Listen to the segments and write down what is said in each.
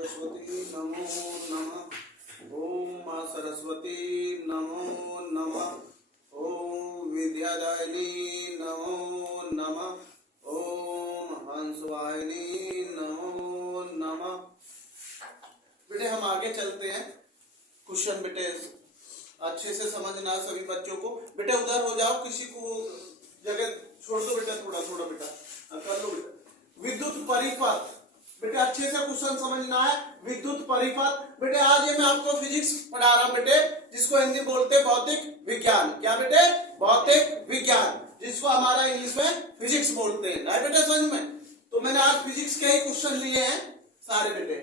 सरस्वती नमो नमः। ओम माँ सरस्वती नमो नमः। ओम विद्यादायिनी नमो नमः। ओम हंसवाहिनी नमो नमः। बेटे हम आगे चलते हैं। क्वेश्चन बेटे अच्छे से समझना सभी बच्चों को। बेटे उधर हो जाओ, किसी को जगह छोड़ दो बेटा, थोड़ा थोड़ा बेटा कर लो बेटा। विद्युत परिपथ बेटे अच्छे से क्वेश्चन समझना है। विद्युत परिपथ बेटे आज ये मैं आपको फिजिक्स पढ़ा रहा हूं बेटे, जिसको हिंदी बोलते हैं भौतिक विज्ञान। क्या बेटे? भौतिक विज्ञान, जिसको हमारा इंग्लिश में फिजिक्स बोलते हैं। ना बेटे समझ में? तो मैंने आज फिजिक्स के ही क्वेश्चन लिए हैं सारे बेटे।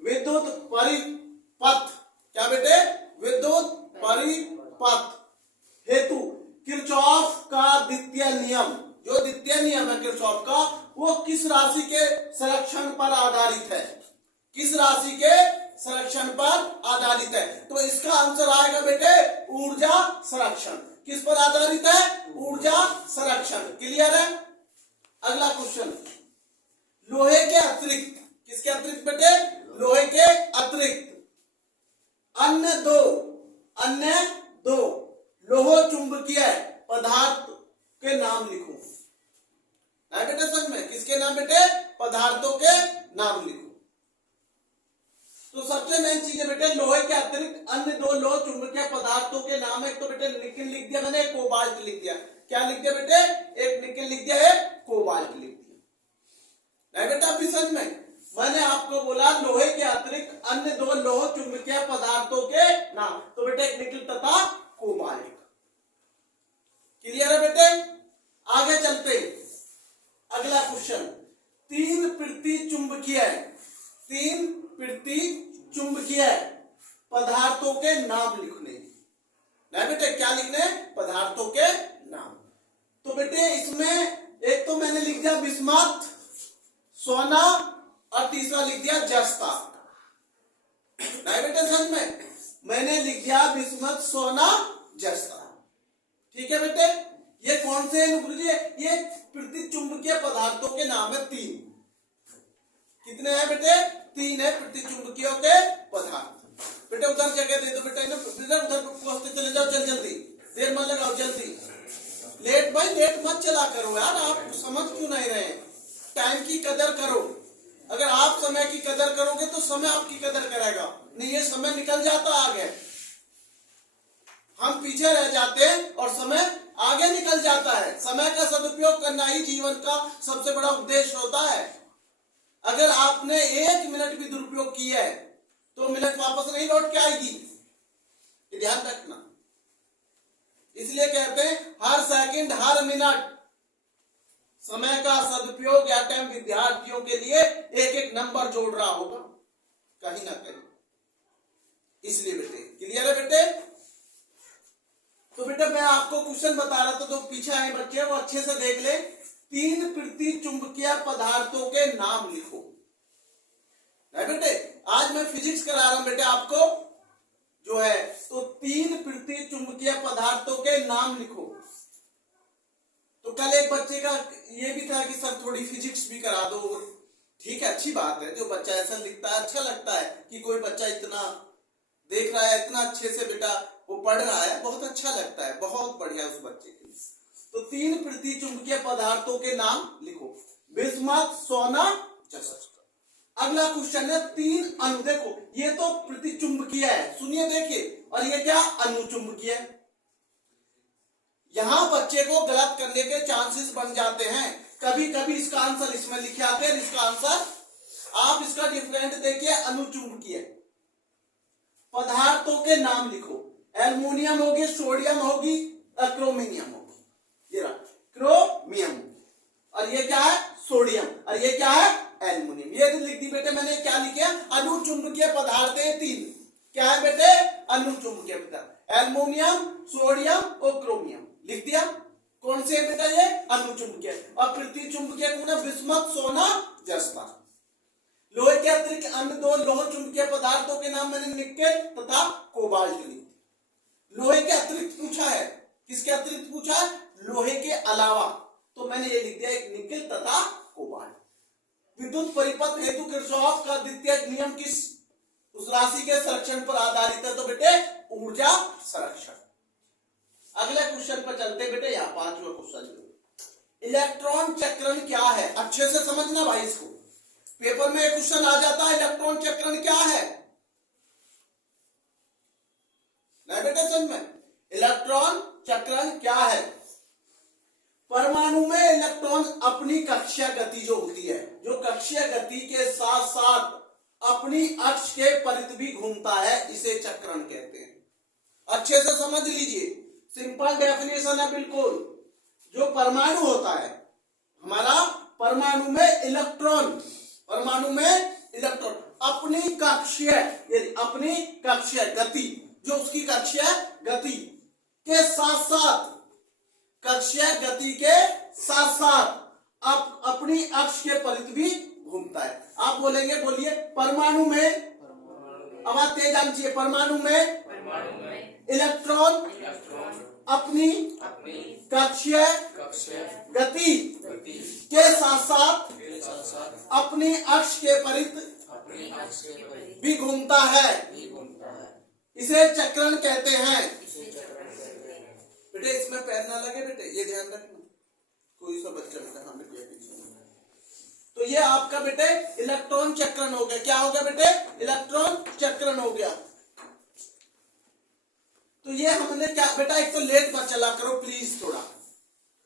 विद्युत परिपथ, क्या बेटे? विद्युत परिपथ हेतु किरचॉफ का द्वितीय नियम, जो द्वितीय नियम है किरचॉफ का, वो किस राशि के संरक्षण पर आधारित है? किस राशि के संरक्षण पर आधारित है? तो इसका आंसर आएगा बेटे ऊर्जा संरक्षण। किस पर आधारित है? ऊर्जा संरक्षण। क्लियर है? अगला क्वेश्चन, लोहे के अतिरिक्त, किसके अतिरिक्त बेटे? लोहे के अतिरिक्त अन्य दो लोह चुंबकीय पदार्थ के नाम लिखो। ना बेटे समझ में? किसके नाम बेटे? पदार्थों के नाम लिखो। तो सबसे मेन चीज है बेटे लोहे के अतिरिक्त अन्य दो लोह चुंबकीय पदार्थों के नाम। एक तो बेटे निकेल लिख दिया मैंने, एक कोबाल्ट लिख दिया। क्या लिख दिया बेटे? एक निकेल लिख दिया, एक कोबाल्ट लिख दिया। ना बेटा अभी समझ में? मैंने आपको बोला लोहे के अतिरिक्त अन्य दो लोह चुंबकीय पदार्थों के नाम, तो बेटे एक निकेल तथा कोबाल्ट। क्लियर है बेटे? आगे चलते अगला क्वेश्चन, तीन प्रति चुंबकीय पदार्थों के नाम लिखने। ना बेटे क्या लिखने? पदार्थों के नाम। तो बेटे इसमें एक तो मैंने लिख दिया बिस्मथ, सोना, और तीसरा लिख दिया जस्ता। ना बेटे समझ में? मैंने लिख दिया बिस्मथ, सोना, जस्ता। ठीक है बेटे? ये कौन से हैं? ये प्रति चुंबकीय पदार्थों के नाम है तीन। कितने हैं बेटे? तीन है प्रति चुंबकीय के पदार्थ। बेटे उधर जगह दे दो बेटा, उधर पहुंचते चले जाओ, जल्दी देर मत लगाओ, जल्दी। लेट भाई लेट मत चला करो यार, आप समझ क्यों नहीं रहे? टाइम की कदर करो। अगर आप समय की कदर करोगे तो समय आपकी कदर करेगा। नहीं ये समय निकल जाता आगे, हम पीछे रह जाते हैं और समय आगे निकल जाता है। समय का सदुपयोग करना ही जीवन का सबसे बड़ा उद्देश्य होता है। अगर आपने एक मिनट भी दुरुपयोग किया है तो मिनट वापस नहीं लौट के आएगी, ये ध्यान रखना। इसलिए कहते हैं हर सेकंड हर मिनट समय का सदुपयोग या टाइम विद्यार्थियों के लिए एक एक नंबर जोड़ रहा होगा कहीं ना कहीं। इसलिए बेटे क्लियर है बेटे? तो बेटा मैं आपको क्वेश्चन बता रहा था, तो पीछे आए बच्चे वो अच्छे से देख ले। तीन प्रति चुंबकीय पदार्थों के नाम लिखो। नहीं बेटे आज मैं फिजिक्स करा रहा हूं बेटे आपको जो है, तो तीन प्रति चुंबकीय पदार्थों के नाम लिखो। तो कल एक बच्चे का ये भी था कि सर थोड़ी फिजिक्स भी करा दो। ठीक है, अच्छी बात है, जो बच्चा ऐसा लिखता है अच्छा लगता है कि कोई बच्चा इतना देख रहा है, इतना अच्छे से बेटा वो पढ़ रहा है, बहुत अच्छा लगता है, बहुत बढ़िया उस बच्चे के लिए। तो तीन प्रति चुंबकीय पदार्थों के नाम लिखो, बिस्मथ, सोना, जस्ता। अगला क्वेश्चन है तीन अणु। देखो ये तो प्रति चुंबकीय है, सुनिए देखिए, और ये क्या? अणु चुंबकीय है। यहां बच्चे को गलत करने के चांसेस बन जाते हैं। कभी कभी इसका आंसर इसमें लिखे आते हैं, इसका आंसर आप इसका डिफरेंट देखिए। अणु चुंबकीय पदार्थों के नाम लिखो। एल्युमिनियम होगी, सोडियम होगी, क्रोमियम होगी। ये रहा क्रोमियम, और ये क्या है? सोडियम, और ये क्या है? एल्युमिनियम। ये लिख दी बेटे मैंने। क्या लिखे? अणु चुंबकीय पदार्थ है तीन। क्या है बेटे? अणु चुंबकीय पदार्थ, एल्युमिनियम, सोडियम और क्रोमियम लिख दिया। कौन से है बेटा? ये अणु चुंबकीय। और प्रति चुंबकीय कौन है? बिस्मथ, सोना, जस्ता। लोहे के अतिरिक्त अन्य दो लोह चुंबकीय पदार्थों के नाम मैंने निकेल तथा कोबाल्ट लिख दिया। लोहे के अतिरिक्त पूछा है, किसके अतिरिक्त पूछा है? लोहे के अलावा, तो मैंने ये लिख दिया एक निकेल तथा कोबाल्ट। विद्युत परिपथ हेतु किरचॉफ का द्वितीय नियम किस उस राशि के संरक्षण पर आधारित है? तो बेटे ऊर्जा संरक्षण। अगले क्वेश्चन पर चलते बेटे, यहाँ 5वां क्वेश्चन। इलेक्ट्रॉन चक्रण क्या है? अच्छे से समझना भाई इसको, पेपर में एक क्वेश्चन आ जाता है इलेक्ट्रॉन चक्रण क्या है। नहीं बेटे समझ में, इलेक्ट्रॉन चक्रण क्या है? परमाणु में इलेक्ट्रॉन अपनी कक्षीय गति जो होती है, जो कक्षीय गति के साथ साथ अपनी अक्ष के परित भी घूमता है, इसे चक्रण कहते हैं। अच्छे से समझ लीजिए, सिंपल डेफिनेशन है बिल्कुल। जो परमाणु होता है हमारा, परमाणु में इलेक्ट्रॉन अपनी कक्षीय गति, जो उसकी कक्षीय गति के साथ साथ अपनी अक्ष के परित भी घूमता है। आप बोलेंगे, बोलिए, परमाणु में, आवाज तेज आनी चाहिए, परमाणु में इलेक्ट्रॉन अपनी कक्षीय गति के साथ साथ अपनी अक्ष के परित भी घूमता है, इसे चक्रण कहते हैं। बेटे इसमें पैर ना लगे बेटे, ये ध्यान रखना, कोई सा बच्चा बेटा हमें तो ये आपका बेटे इलेक्ट्रॉन चक्रण हो गया। क्या हो गया बेटे? इलेक्ट्रॉन चक्रण हो गया। तो ये हमने क्या बेटा, एक तो लेट पर चला करो प्लीज थोड़ा,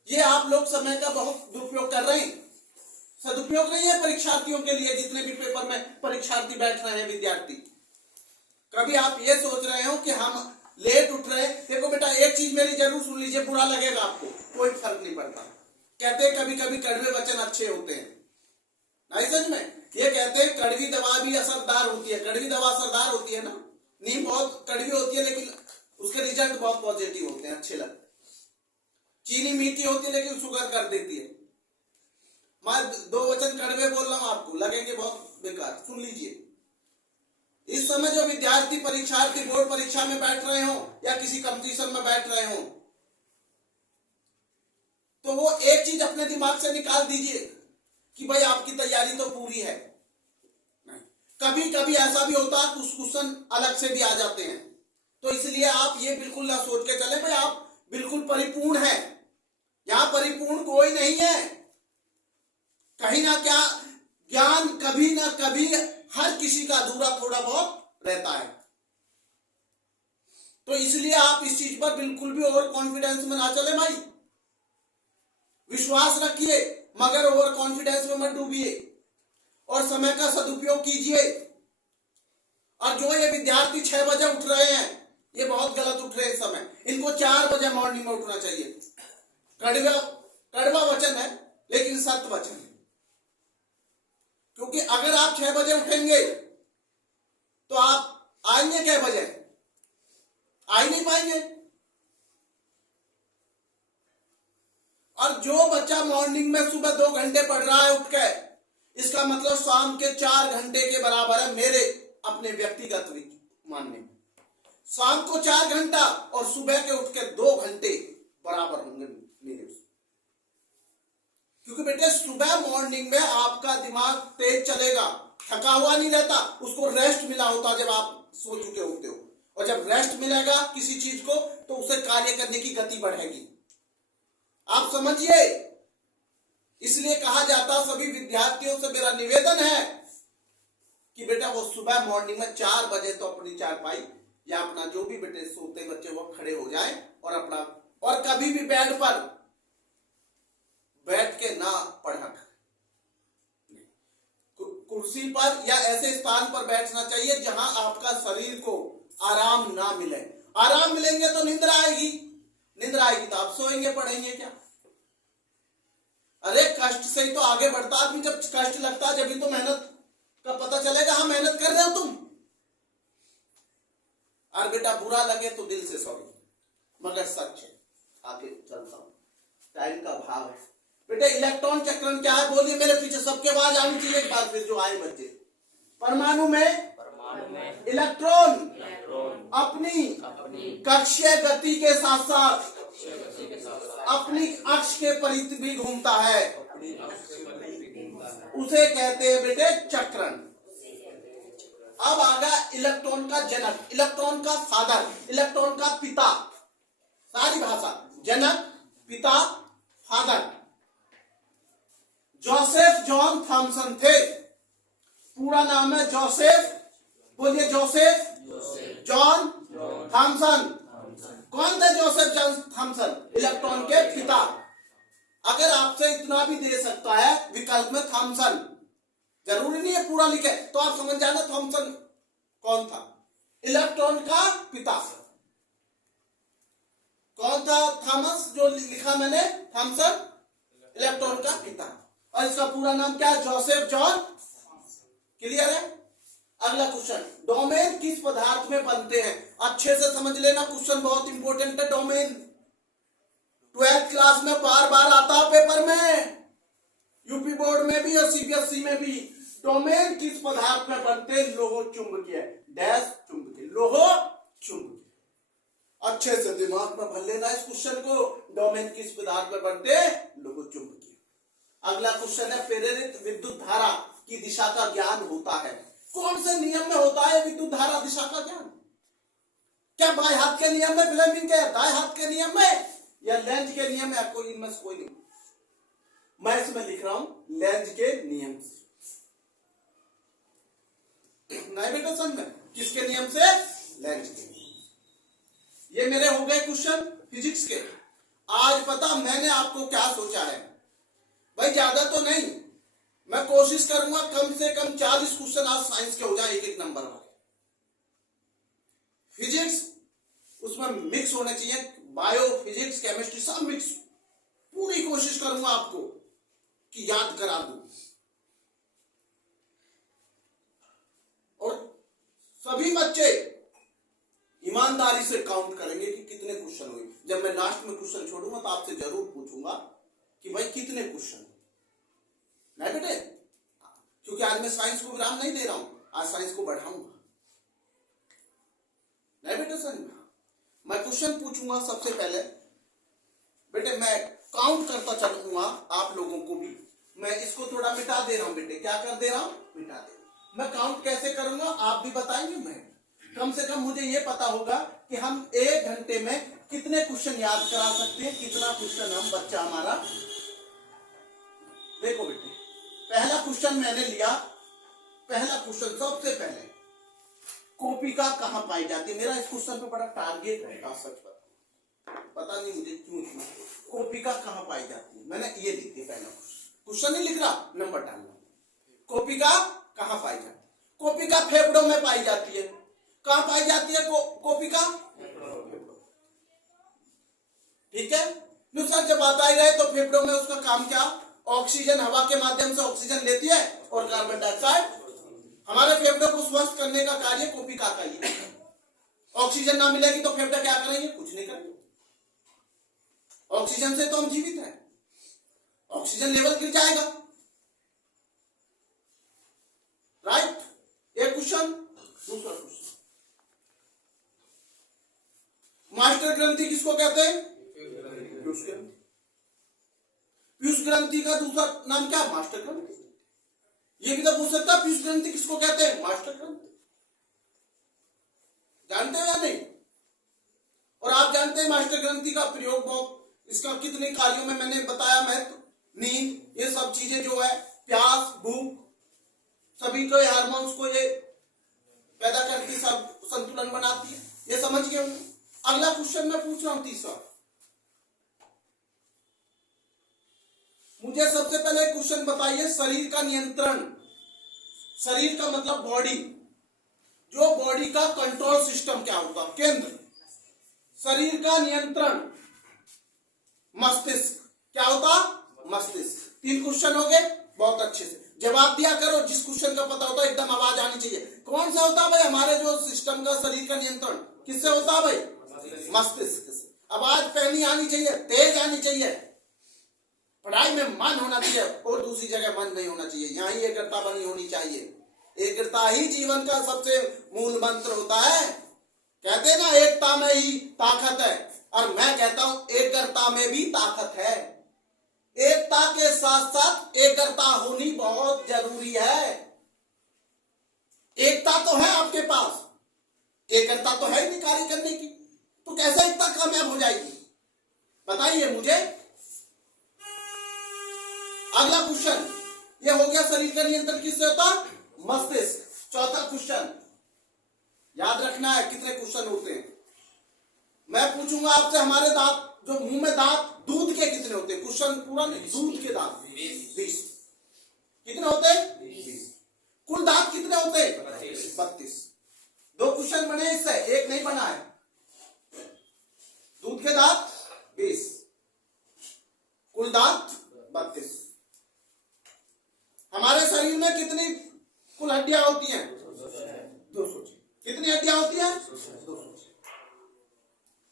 ये आप लोग समय का बहुत दुरुपयोग कर रहे हैं, सदुपयोग नहीं है परीक्षार्थियों के लिए। जितने भी पेपर में परीक्षार्थी बैठ रहे हैं, विद्यार्थी, कभी आप ये सोच रहे हो कि हम लेट उठ रहे हैं, देखो बेटा एक चीज मेरी जरूर सुन लीजिए, बुरा लगेगा आपको, कोई फर्क नहीं पड़ता। कहते हैं कभी कभी कड़वे वचन अच्छे होते हैं, नहीं सच में, ये कहते हैं कड़वी दवा भी असरदार होती है। कड़वी दवा असरदार होती है ना, नीम बहुत कड़वी होती है लेकिन उसके रिजल्ट बहुत पॉजिटिव होते हैं, अच्छे लगते हैं। चीनी मीठी होती है लेकिन शुगर कर देती है। मैं 2 वचन कड़वे बोल रहा हूं, आपको लगेंगे बहुत बेकार, सुन लीजिए। इस समय जो विद्यार्थी परीक्षार्थी बोर्ड परीक्षा में बैठ रहे हो या किसी कंपटीशन में बैठ रहे हो, तो वो एक चीज अपने दिमाग से निकाल दीजिए कि भाई आपकी तैयारी तो पूरी है। कभी कभी ऐसा भी होता है, कुछ क्वेश्चन अलग से भी आ जाते हैं, तो इसलिए आप ये बिल्कुल ना सोच के चले भाई आप बिल्कुल परिपूर्ण है। यहां परिपूर्ण कोई नहीं है, कहीं ना क्या ज्ञान कभी ना कभी हर किसी का अधूरा थोड़ा बहुत रहता है। तो इसलिए आप इस चीज पर बिल्कुल भी ओवर कॉन्फिडेंस में ना चले भाई, विश्वास रखिए मगर ओवर कॉन्फिडेंस में मत डूबिए और समय का सदुपयोग कीजिए। और जो ये विद्यार्थी 6 बजे उठ रहे हैं, ये बहुत गलत उठ रहे हैं इस समय, इनको 4 बजे मॉर्निंग में उठना चाहिए। कड़वा वचन है लेकिन सत्य वचन है, क्योंकि अगर आप 6 बजे उठेंगे तो आप आएंगे क्या बजे? आ ही नहीं पाएंगे। और जो बच्चा मॉर्निंग में सुबह 2 घंटे पढ़ रहा है उठ के, इसका मतलब शाम के 4 घंटे के बराबर है मेरे अपने व्यक्तिगत मानने में। शाम को 4 घंटा और सुबह के उठ के 2 घंटे बराबर होंगे मेरे, क्योंकि बेटे सुबह मॉर्निंग में आपका दिमाग तेज चलेगा, थका हुआ नहीं रहता, उसको रेस्ट मिला होता जब आप सो चुके होते हो। और जब रेस्ट मिलेगा किसी चीज को तो उसे कार्य करने की गति बढ़ेगी। आप समझिए, इसलिए कहा जाता, सभी विद्यार्थियों से मेरा निवेदन है कि बेटा वो सुबह मॉर्निंग में 4 बजे तो अपनी चारपाई या अपना जो भी बेटे सोते बच्चे वो खड़े हो जाएं और अपना, और कभी भी बेड पर बैठ के ना पढ़ा, कुर्सी पर या ऐसे स्थान पर बैठना चाहिए जहां आपका शरीर को आराम ना मिले। आराम मिलेंगे तो नींद आएगी, नींद आएगी तो आप सोएंगे, पढ़ेंगे क्या? अरे कष्ट से ही तो आगे बढ़ता आदमी, जब कष्ट लगता है जब तो मेहनत का पता चलेगा। हाँ मेहनत कर रहे हो तुम, और बेटा बुरा लगे तो दिल से सॉरी, मगर सच है। आगे चलता हूं, टाइम का भाव है बेटे। इलेक्ट्रॉन चक्रण क्या है? बोलिए मेरे पीछे, सबके आवाज आनी चाहिए एक बार फिर, जो आए बच्चे। परमाणु में इलेक्ट्रॉन अपनी कक्षीय गति के साथ साथ अपनी अक्ष के परित भी घूमता है। उसे कहते हैं बेटे चक्रण। अब आ गया इलेक्ट्रॉन का जनक, इलेक्ट्रॉन का फादर, इलेक्ट्रॉन का पिता। सारी भाषा जनक, पिता, फादर। जोसेफ जॉन थॉमसन थे। पूरा नाम है जोसेफ, बोलिए जोसेफ जॉन थॉमसन। कौन थे जोसेफ जॉन थॉमसन? इलेक्ट्रॉन के पिता। अगर आपसे इतना भी दे सकता है विकल्प में थॉमसन, जरूरी नहीं है पूरा लिखे, तो आप समझ जाना थॉमसन कौन था। इलेक्ट्रॉन का पिता कौन था? थॉमस, जो लिखा मैंने थॉमसन, इलेक्ट्रॉन का पिता। और इसका पूरा नाम क्या है? Joseph John. क्लियर है? अगला क्वेश्चन, डोमेन किस पदार्थ में बनते हैं? अच्छे से समझ लेना, क्वेश्चन बहुत इंपॉर्टेंट है। डोमेन 12th क्लास में बार बार आता है पेपर में, यूपी बोर्ड में भी और सीबीएसई में भी। डोमेन किस पदार्थ में बनते हैं? लोहो चुंबकीय, डैश चुंबकीय, लोहो चुंबकीय। अच्छे से दिमाग में भर लेना इस क्वेश्चन को। डोमेन किस पदार्थ में बनते हैं? लोहो चुंबकीय। अगला क्वेश्चन है, प्रेरित विद्युत धारा की दिशा का ज्ञान होता है। कौन से नियम में होता है विद्युत धारा दिशा का ज्ञान? क्या बाएं हाथ के नियम में, फ्लेमिंग के दाएं हाथ के नियम में, या लेंज के नियम में? कोई इनमें से कोई नहीं। मैं इसमें लिख रहा हूं लेंज के नियम से। नहीं बेटा समझ में, किसके नियम से? लेंज के। ये मेरे हो गए क्वेश्चन फिजिक्स के। आज पता मैंने आपको क्या सोचा है भाई, ज्यादा तो नहीं, मैं कोशिश करूंगा कम से कम 40 क्वेश्चन आज साइंस के हो जाए, एक एक नंबर वाले। फिजिक्स उसमें मिक्स होने चाहिए, बायो फिजिक्स केमिस्ट्री सब मिक्स। पूरी कोशिश करूंगा आपको कि याद करा दूं। और सभी बच्चे ईमानदारी से काउंट करेंगे कि कितने क्वेश्चन हुए। जब मैं लास्ट में क्वेश्चन छोड़ूंगा तो आपसे जरूर पूछूंगा कि भाई कितने क्वेश्चन हुए। नहीं बेटे, क्योंकि आज मैं साइंस को विराम नहीं दे रहा हूं, आज साइंस को बढ़ाऊंगा। नहीं बेटे समझ, मैं क्वेश्चन पूछूंगा सबसे पहले। बेटे मैं काउंट करता चलूंगा आप लोगों को भी। मैं इसको थोड़ा मिटा दे रहा हूं बेटे। क्या कर दे रहा हूं? मिटा दे। मैं काउंट कैसे करूंगा आप भी बताएंगे, मैं कम से कम मुझे यह पता होगा कि हम 1 घंटे में कितने क्वेश्चन याद करा सकते हैं, कितना क्वेश्चन हम बच्चा हमारा। देखो बेटे, पहला क्वेश्चन मैंने लिया। पहला क्वेश्चन सबसे पहले, कोपिका कहां पाई जाती है? मेरा इस क्वेश्चन पे बड़ा टारगेट रहता, सच पता नहीं मुझे क्यों इतना। कोपिका कहां पाई जाती है? मैंने ये लिख दिया पहला क्वेश्चन नहीं लिख रहा, नंबर डालना। कोपिका कहां पाई जाती है? कोपिका फेफड़ों में पाई जाती है। कहां पाई जाती है कोपिका? ठीक है, सर जब आता ही रहे तो फेफड़ों में उसका काम क्या? ऑक्सीजन, हवा के माध्यम से ऑक्सीजन लेती है और कार्बन डाइऑक्साइड। हमारे फेफड़ों को स्वस्थ करने का कार्य कोपिका का ही है। ऑक्सीजन ना मिलेगी तो फेफड़े क्या करेंगे? कुछ नहीं करेंगे। ऑक्सीजन से तो हम जीवित हैं। ऑक्सीजन लेवल गिर जाएगा, राइट? एक क्वेश्चन। दूसरा क्वेश्चन, मास्टर ग्रंथि किसको कहते हैं? पीयूष ग्रंथि का दूसरा नाम क्या? मास्टर ग्रंथि। ये भी तो पूछ सकता है पीयूष ग्रंथि किसको कहते हैं? मास्टर ग्रंथि। जानते हो या नहीं? और आप जानते हैं मास्टर ग्रंथि का प्रयोग बहुत, इसका कितने कार्यों में मैंने बताया महत्व। नींद, ये सब चीजें जो है, प्यास, भूख, सभी को हार्मोन्स को ये पैदा करती, सब संतुलन बनाती है। ये समझ गए होंगे। अगला क्वेश्चन मैं पूछ रहा हूं, तीसरा। मुझे सबसे पहले क्वेश्चन बताइए, शरीर का नियंत्रण। शरीर का मतलब बॉडी, जो बॉडी का कंट्रोल सिस्टम क्या होता? केंद्र। शरीर का नियंत्रण मस्तिष्क। क्या होता? मस्तिष्क। 3 क्वेश्चन हो गए, बहुत अच्छे से जवाब दिया करो। जिस क्वेश्चन का पता होता है एकदम आवाज आनी चाहिए। कौन सा होता है भाई हमारे जो सिस्टम का, शरीर का नियंत्रण किससे होता है भाई? मस्तिष्क से। आवाज पहली आनी चाहिए, तेज आनी चाहिए। पढ़ाई में मन होना चाहिए और दूसरी जगह मन नहीं होना चाहिए। यहां ही एकाग्रता बनी होनी चाहिए। एकाग्रता ही जीवन का सबसे मूल मंत्र होता है। कहते हैं ना, एकता में ही ताकत है, और मैं कहता हूं एकाग्रता में भी ताकत है। एकता के साथ साथ एकाग्रता होनी बहुत जरूरी है। एकता तो है आपके पास, एकाग्रता तो है नहीं कार्य करने की, तो कैसे एकता कामयाब हो जाएगी बताइए मुझे। अगला क्वेश्चन ये हो गया, शरीर का नियंत्रण किससे होता? मस्तिष्क। चौथा क्वेश्चन याद रखना है, कितने क्वेश्चन होते हैं मैं पूछूंगा आपसे। हमारे दांत, जो मुंह में दांत, दूध के कितने होते हैं? क्वेश्चन पूरा नहीं, दूध के दांत 20। कितने होते हैं? 20। कुल दांत कितने होते हैं? 32। दो क्वेश्चन बने इससे, एक नहीं बना है। दूध के दांत 20, कुल दांत 32। हमारे शरीर में कितनी कुल हड्डियां होती हैं? 200। कितनी हड्डियां होती हैं? 200।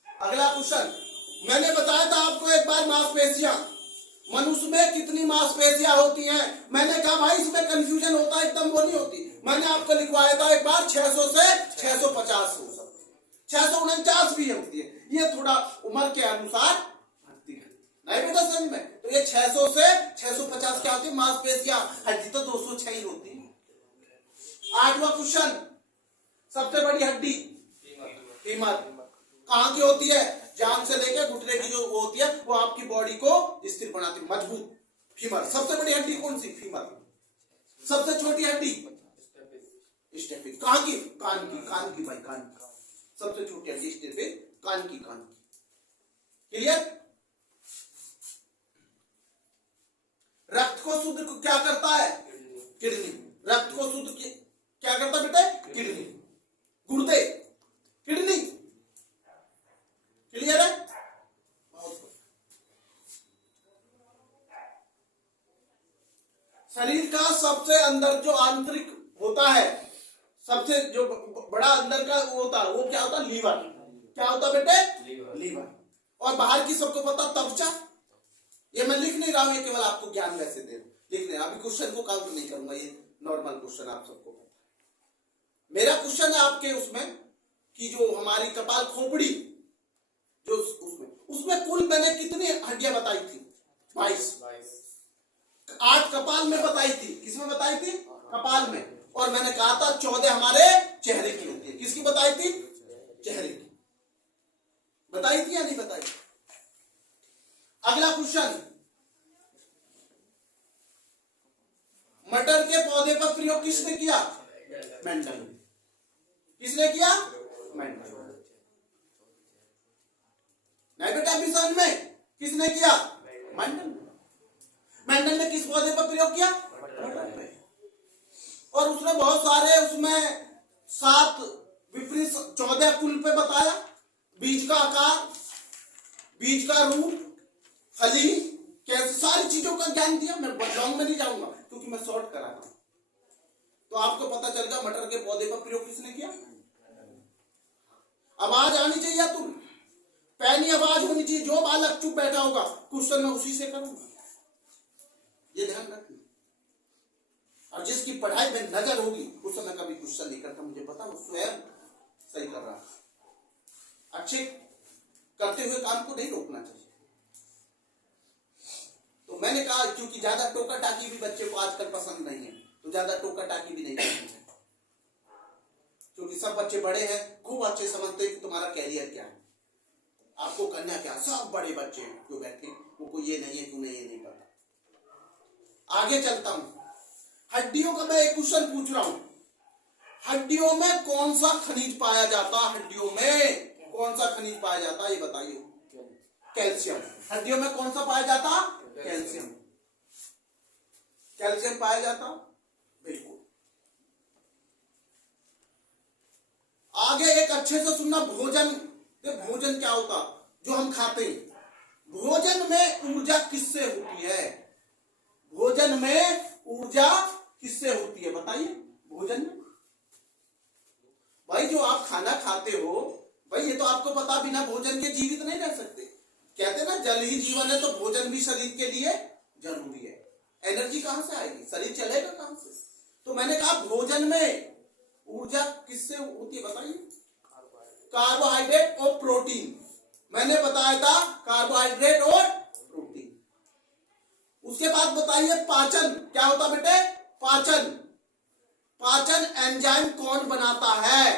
अगला क्वेश्चन मैंने बताया था आपको एक बार, मांसपेशियां। मनुष्य में कितनी मांसपेशियां होती हैं? मैंने कहा भाई इसमें कंफ्यूजन होता है, एकदम वो नहीं होती। मैंने आपको लिखवाया था एक बार 600 से 650 हो सकती है, 649 भी होती है। ये थोड़ा उम्र के अनुसार बढ़ती है, नहीं बेटा समझ में। तो ये 600 से 650 क्या होती है? मांसपेशियां। हड्डी तो 206 ही होती है। आठवां क्वेश्चन, सबसे बड़ी हड्डी फीमर कहां की होती है? जांग से लेकर घुटने की जो वो होती है, वो आपकी बॉडी को स्थिर बनाती है, मजबूत। फीमर। सबसे बड़ी हड्डी कौन सी? फीमर। सबसे छोटी हड्डी स्टेपिस। कहां की? कान की। कान की भाई, कान की। सबसे छोटी हड्डी स्टेपिस, कान की। कान की। क्लियर? रक्त को शुद्ध क्या करता है? किडनी। रक्त को शुद्ध क्या करता है बेटे? किडनी। गुर्दे, किडनी। क्लियर है? शरीर का सबसे अंदर जो आंतरिक होता है, सबसे जो बड़ा अंदर का वो होता है, वो क्या होता है? लीवर। क्या होता है बेटे? लीवर। और बाहर की सबको पता, त्वचा। ये मैं लिख नहीं रहा हूं, ये केवल आपको ज्ञान वैसे दे लिख नहीं। अभी क्वेश्चन को काउंट नहीं करूंगा, ये नॉर्मल क्वेश्चन आप सबको पता है। मेरा क्वेश्चन है आपके उसमें कि जो हमारी कपाल खोपड़ी, जो उसमें कुल मैंने कितनी हड्डियां बताई थी? 22। 8 कपाल में बताई थी। किसमें बताई थी? कपाल में। और मैंने कहा था 14 हमारे चेहरे की होती है। किसकी बताई थी? चेहरे की। बताई थी या नहीं बताई? अगला क्वेश्चन, मटर के पौधे पर प्रयोग किसने किया? मेंडल। किसने किया? मेंडल। नहीं बेटा अभी समझ में, किसने किया? मेंडल। मेंडल ने किस पौधे पर प्रयोग किया? मटर पे। और उसने बहुत सारे, उसमें 7 विपरीत 14 कुल पे बताया। बीज का आकार, बीज का रूप, फली, कैसे, सारी चीजों का ज्ञान दिया। मैं लॉन्ग में नहीं जाऊंगा क्योंकि मैं शॉर्ट करा था, तो आपको पता चल गया मटर के पौधे पर प्रयोग किसने किया। आवाज आनी चाहिए, तुम पैनी आवाज होनी चाहिए। जो बालक चुप बैठा होगा क्वेश्चन में उसी से करूंगा, ये ध्यान रखना। और जिसकी पढ़ाई में नजर होगी उस समय कभी क्वेश्चन नहीं करता, मुझे पता, वो स्वयं सही कर रहा है। अच्छे करते हुए काम को नहीं रोकना चाहिए। तो मैंने कहा क्योंकि ज्यादा टोका टाकी भी बच्चे को आजकल पसंद नहीं है, तो ज्यादा टोका टाकी भी नहीं करनी चाहिए। क्योंकि सब बच्चे बड़े हैं, खूब अच्छे समझते हैं कि तुम्हारा कैरियर क्या है, आपको करना क्या। सब बड़े बच्चे जो बैठे, उनको ये नहीं है, तुम्हें ये नहीं पता। आगे चलता हूं। हड्डियों का मैं एक क्वेश्चन पूछ रहा हूं। हड्डियों में कौन सा खनिज पाया जाता? हड्डियों में कौन सा खनिज पाया जाता, ये बताइए। कैल्शियम। हड्डियों में कौन सा पाया जाता? कैल्शियम। कैल्शियम पाया जाता, बिल्कुल। आगे एक अच्छे से सुनना। भोजन, भोजन क्या होता? जो हम खाते हैं। भोजन में ऊर्जा किससे होती है? भोजन में ऊर्जा किससे होती है बताइए? भोजन में भाई जो आप खाना खाते हो, भाई ये तो आपको पता, बिना भोजन के जीवित नहीं रह सकते। कहते ना जल ही जीवन है, तो भोजन भी शरीर के लिए जरूरी है। एनर्जी कहां से आएगी? शरीर चलेगा कहां से? तो मैंने कहा भोजन में ऊर्जा किससे होती है बताइए? कार्बोहाइड्रेट और प्रोटीन। मैंने बताया था कार्बोहाइड्रेट और प्रोटीन। उसके बाद बताइए पाचन क्या होता बेटे, पाचन। पाचन एंजाइम कौन बनाता है?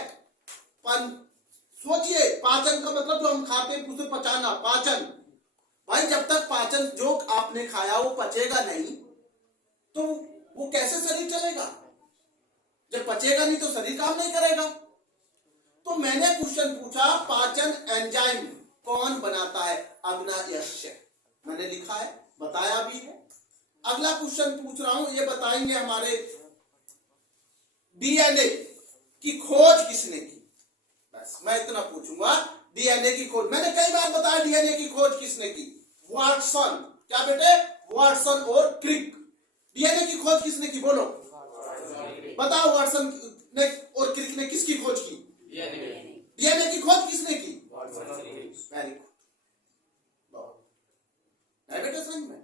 सोचिए, पाचन का मतलब जो हम खाते हैं उसे पचाना, पाचन। भाई जब तक पाचन जो आपने खाया वो पचेगा नहीं तो वो कैसे शरीर चलेगा? जब पचेगा नहीं तो शरीर काम नहीं करेगा। तो मैंने क्वेश्चन पूछा पाचन एंजाइम कौन बनाता है? अग्नायस्य, मैंने लिखा है, बताया भी है। अगला क्वेश्चन पूछ रहा हूं, ये बताएंगे हमारे डीएनए की खोज किसने की? बस मैं इतना पूछूंगा, डीएनए की खोज मैंने कई बार बताया, डीएनए की खोज किसने की? वाटसन। क्या बेटे? वाटसन और क्रिक। डीएनए की खोज किसने की? बोलो, बताओ। वाटसन ने और क्रिक ने किसकी खोज की? डीएनए की खोज किसने की? वेरी गुड, बेटे समझ में।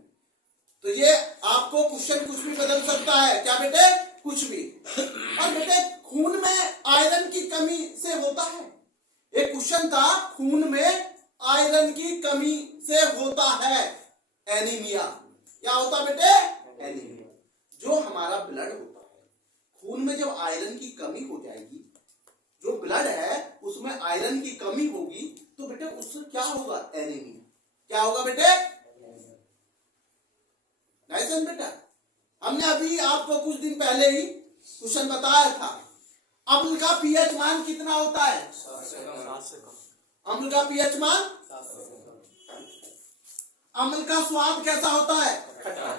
तो ये आपको क्वेश्चन कुछ भी बदल सकता है, क्या बेटे? कुछ भी। और बेटे खून में आयरन की कमी से होता है, एक क्वेश्चन था, खून में आयरन की कमी से होता है एनीमिया। क्या होता बेटे? एनीमिया। जो हमारा ब्लड होता है, खून में जब आयरन की कमी हो जाएगी, जो ब्लड है उसमें आयरन की कमी होगी तो बेटे उससे क्या होगा? एनीमिया। क्या होगा बेटे? नहीं बेटा, हमने अभी आपको कुछ दिन पहले ही क्वेश्चन बताया था, अम्ल का पीएच मान कितना होता है? 7 से कम। अम्ल का पीएच मान। अम्ल का स्वाद कैसा होता है? खट्टा।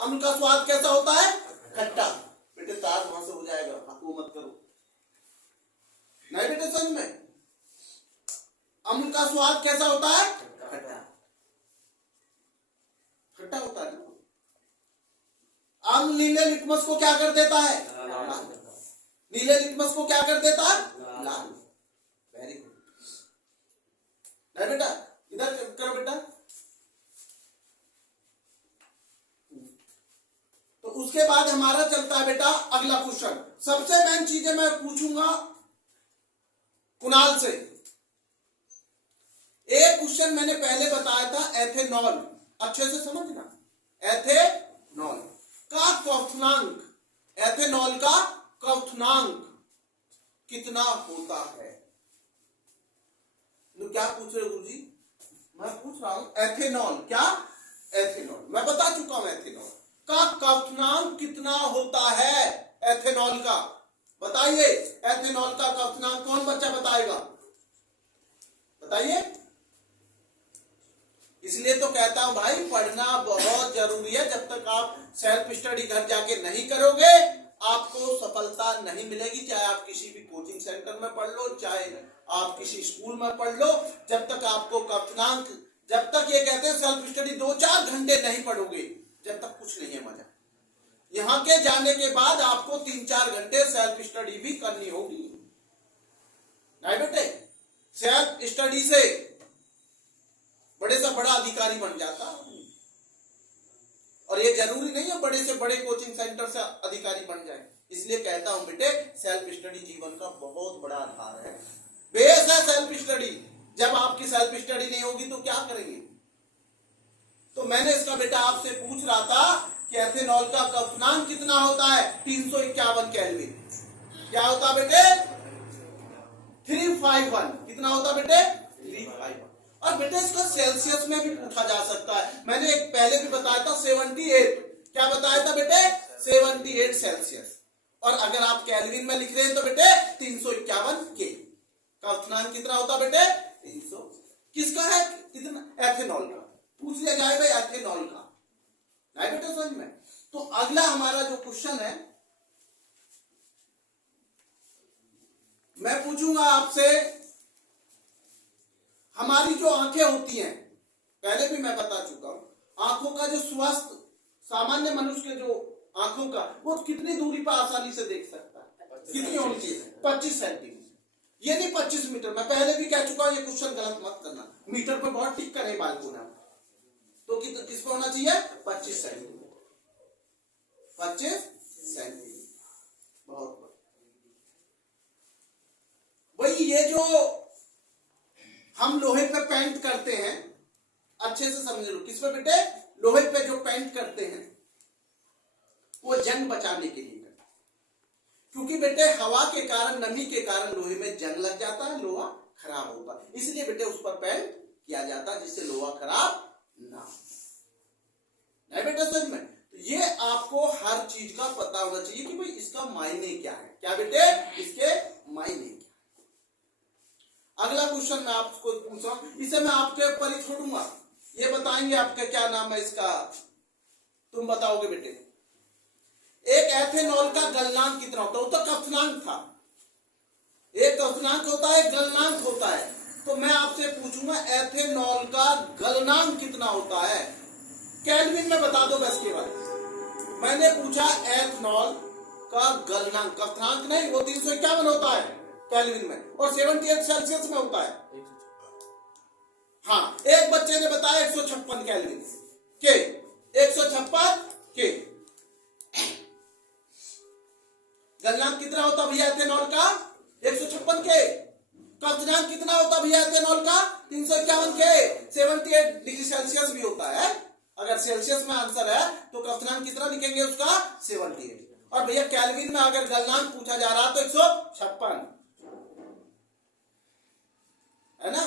अम्ल का स्वाद कैसा होता है? खट्टा। बेटे तार वहां से हो जाएगा, वो मत करो। नहीं बेटे समझ में, अम्ल का स्वाद कैसा होता है? खट्टा। खट्टा होता है। अम्ल नीले लिटमस को क्या कर देता है? लाल। नीले लिटमस को क्या कर देता है? लाल। Very good. नहीं बेटा, इधर करो बेटा। तो उसके बाद हमारा चलता है बेटा अगला क्वेश्चन। सबसे मेन चीजें मैं पूछूंगा कुणाल से। एक क्वेश्चन मैंने पहले बताया था, एथेनॉल, अच्छे से समझना। एथेनॉल का क्वथनांक, एथेनॉल का क्वथनांक कितना होता है? तो क्या पूछ रहे गुरुजी? मैं पूछ रहा हूं एथेनॉल, क्या? एथेनॉल मैं बता चुका हूं, एथेनॉल का क्वथनांक कितना होता है? एथेनॉल का बताइए, एथेनॉल का क्वथनांक कौन बच्चा बताएगा? बताइए। इसलिए तो कहता हूं भाई पढ़ना बहुत जरूरी है। जब तक आप सेल्फ स्टडी घर जाके नहीं करोगे आपको सफलता नहीं मिलेगी। चाहे आप किसी भी कोचिंग सेंटर में पढ़ लो, चाहे आप किसी स्कूल में पढ़ लो, जब तक आपको क्वथनांक, जब तक ये कहते हैं सेल्फ स्टडी 2-4 घंटे नहीं पढ़ोगे, जब तक कुछ नहीं है मजा। यहां के जाने के बाद आपको 3-4 घंटे सेल्फ स्टडी भी करनी होगी। नहीं बेटे, सेल्फ स्टडी से बड़े से बड़ा अधिकारी बन जाता है। और ये जरूरी नहीं है बड़े से बड़े कोचिंग सेंटर से अधिकारी बन जाए। इसलिए कहता हूं बेटे सेल्फ स्टडी जीवन का बहुत बड़ा आधार है, बेस है सेल्फ स्टडी। जब आपकी सेल्फ स्टडी नहीं होगी तो क्या करेंगे? तो मैंने इसका बेटा आपसे पूछ रहा था कि एथेनॉल का क्वथनांक कितना होता है? 351 केल्विन। क्या होता बेटे? 351। कितना होता बेटे? 351। और बेटे इसका सेल्सियस में भी पूछा जा सकता है। मैंने एक पहले भी बताया था 78। क्या बताया था बेटे? 78 सेल्सियस। और अगर आप केल्विन में लिख रहे हैं तो बेटे 351 के। क्वथनांक कितना होता बेटे? 300। किसका है? कितना? एथेनॉल का। पूछ लिया जाए भाई एथेनॉल का, नहीं बेटे समझ में। तो अगला हमारा जो क्वेश्चन है मैं पूछूंगा आपसे, हमारी जो आंखें होती हैं, पहले भी मैं बता चुका हूं, आंखों का जो स्वस्थ सामान्य मनुष्य के जो आंखों का, वो कितनी दूरी पर आसानी से देख सकता है? कितनी होनी चाहिए? 25 सेंटीमीटर। ये नहीं 25 मीटर। मैं पहले भी कह चुका हूं, ये क्वेश्चन गलत मत करना। मीटर पर बहुत टिक करे बालकों ने, तो किस पर होना चाहिए? 25 सेंटीमीटर। 25 सेंटीमीटर बहुत वही। ये जो हम लोहे पे पेंट करते हैं, अच्छे से समझ लो, किस पे बेटे? लोहे पे जो पेंट करते हैं वो जंग बचाने के लिए करते हैं, क्योंकि बेटे हवा के कारण, नमी के कारण लोहे में जंग लग जाता है, लोहा खराब होता है, इसलिए बेटे उस पर पेंट किया जाता है जिससे लोहा खराब ना हो। नहीं बेटा सच में? तो ये आपको हर चीज का पता होना चाहिए कि भाई इसका मायने क्या है। क्या बेटे? इसके मायने क्या है। अगला क्वेश्चन मैं आपको पूछ रहा हूं, इसे मैं आपके ऊपर ही छोड़ूंगा। ये बताएंगे आपका क्या नाम है इसका, तुम बताओगे बेटे। एक एथेनॉल का गलनांक कितना होता है? वो तो क्वथनांक था। एक क्वथनांक होता है, गलनांक होता है। तो मैं आपसे पूछूंगा एथेनॉल का गलनांक कितना होता है? केल्विन में बता दो बस केवल। मैंने पूछा एथेनॉल का गलनांक, क्वथनांक नहीं, वो 351 होता है केल्विन में और 78 सेल्सियस में होता है। हाँ, एक बच्चे ने बताया 156 केल्विन के, 156 के। गलनांक कितना होता भैया एथेनॉल का? 156 के। क्वथनांक कितना होता भैया एथेनॉल का? 351 के। 78 डिग्री सेल्सियस भी होता है। अगर सेल्सियस में आंसर है तो क्वथनांक कितना लिखेंगे उसका? 78। और भैया केल्विन में अगर गलनांक पूछा जा रहा तो 156 है ना,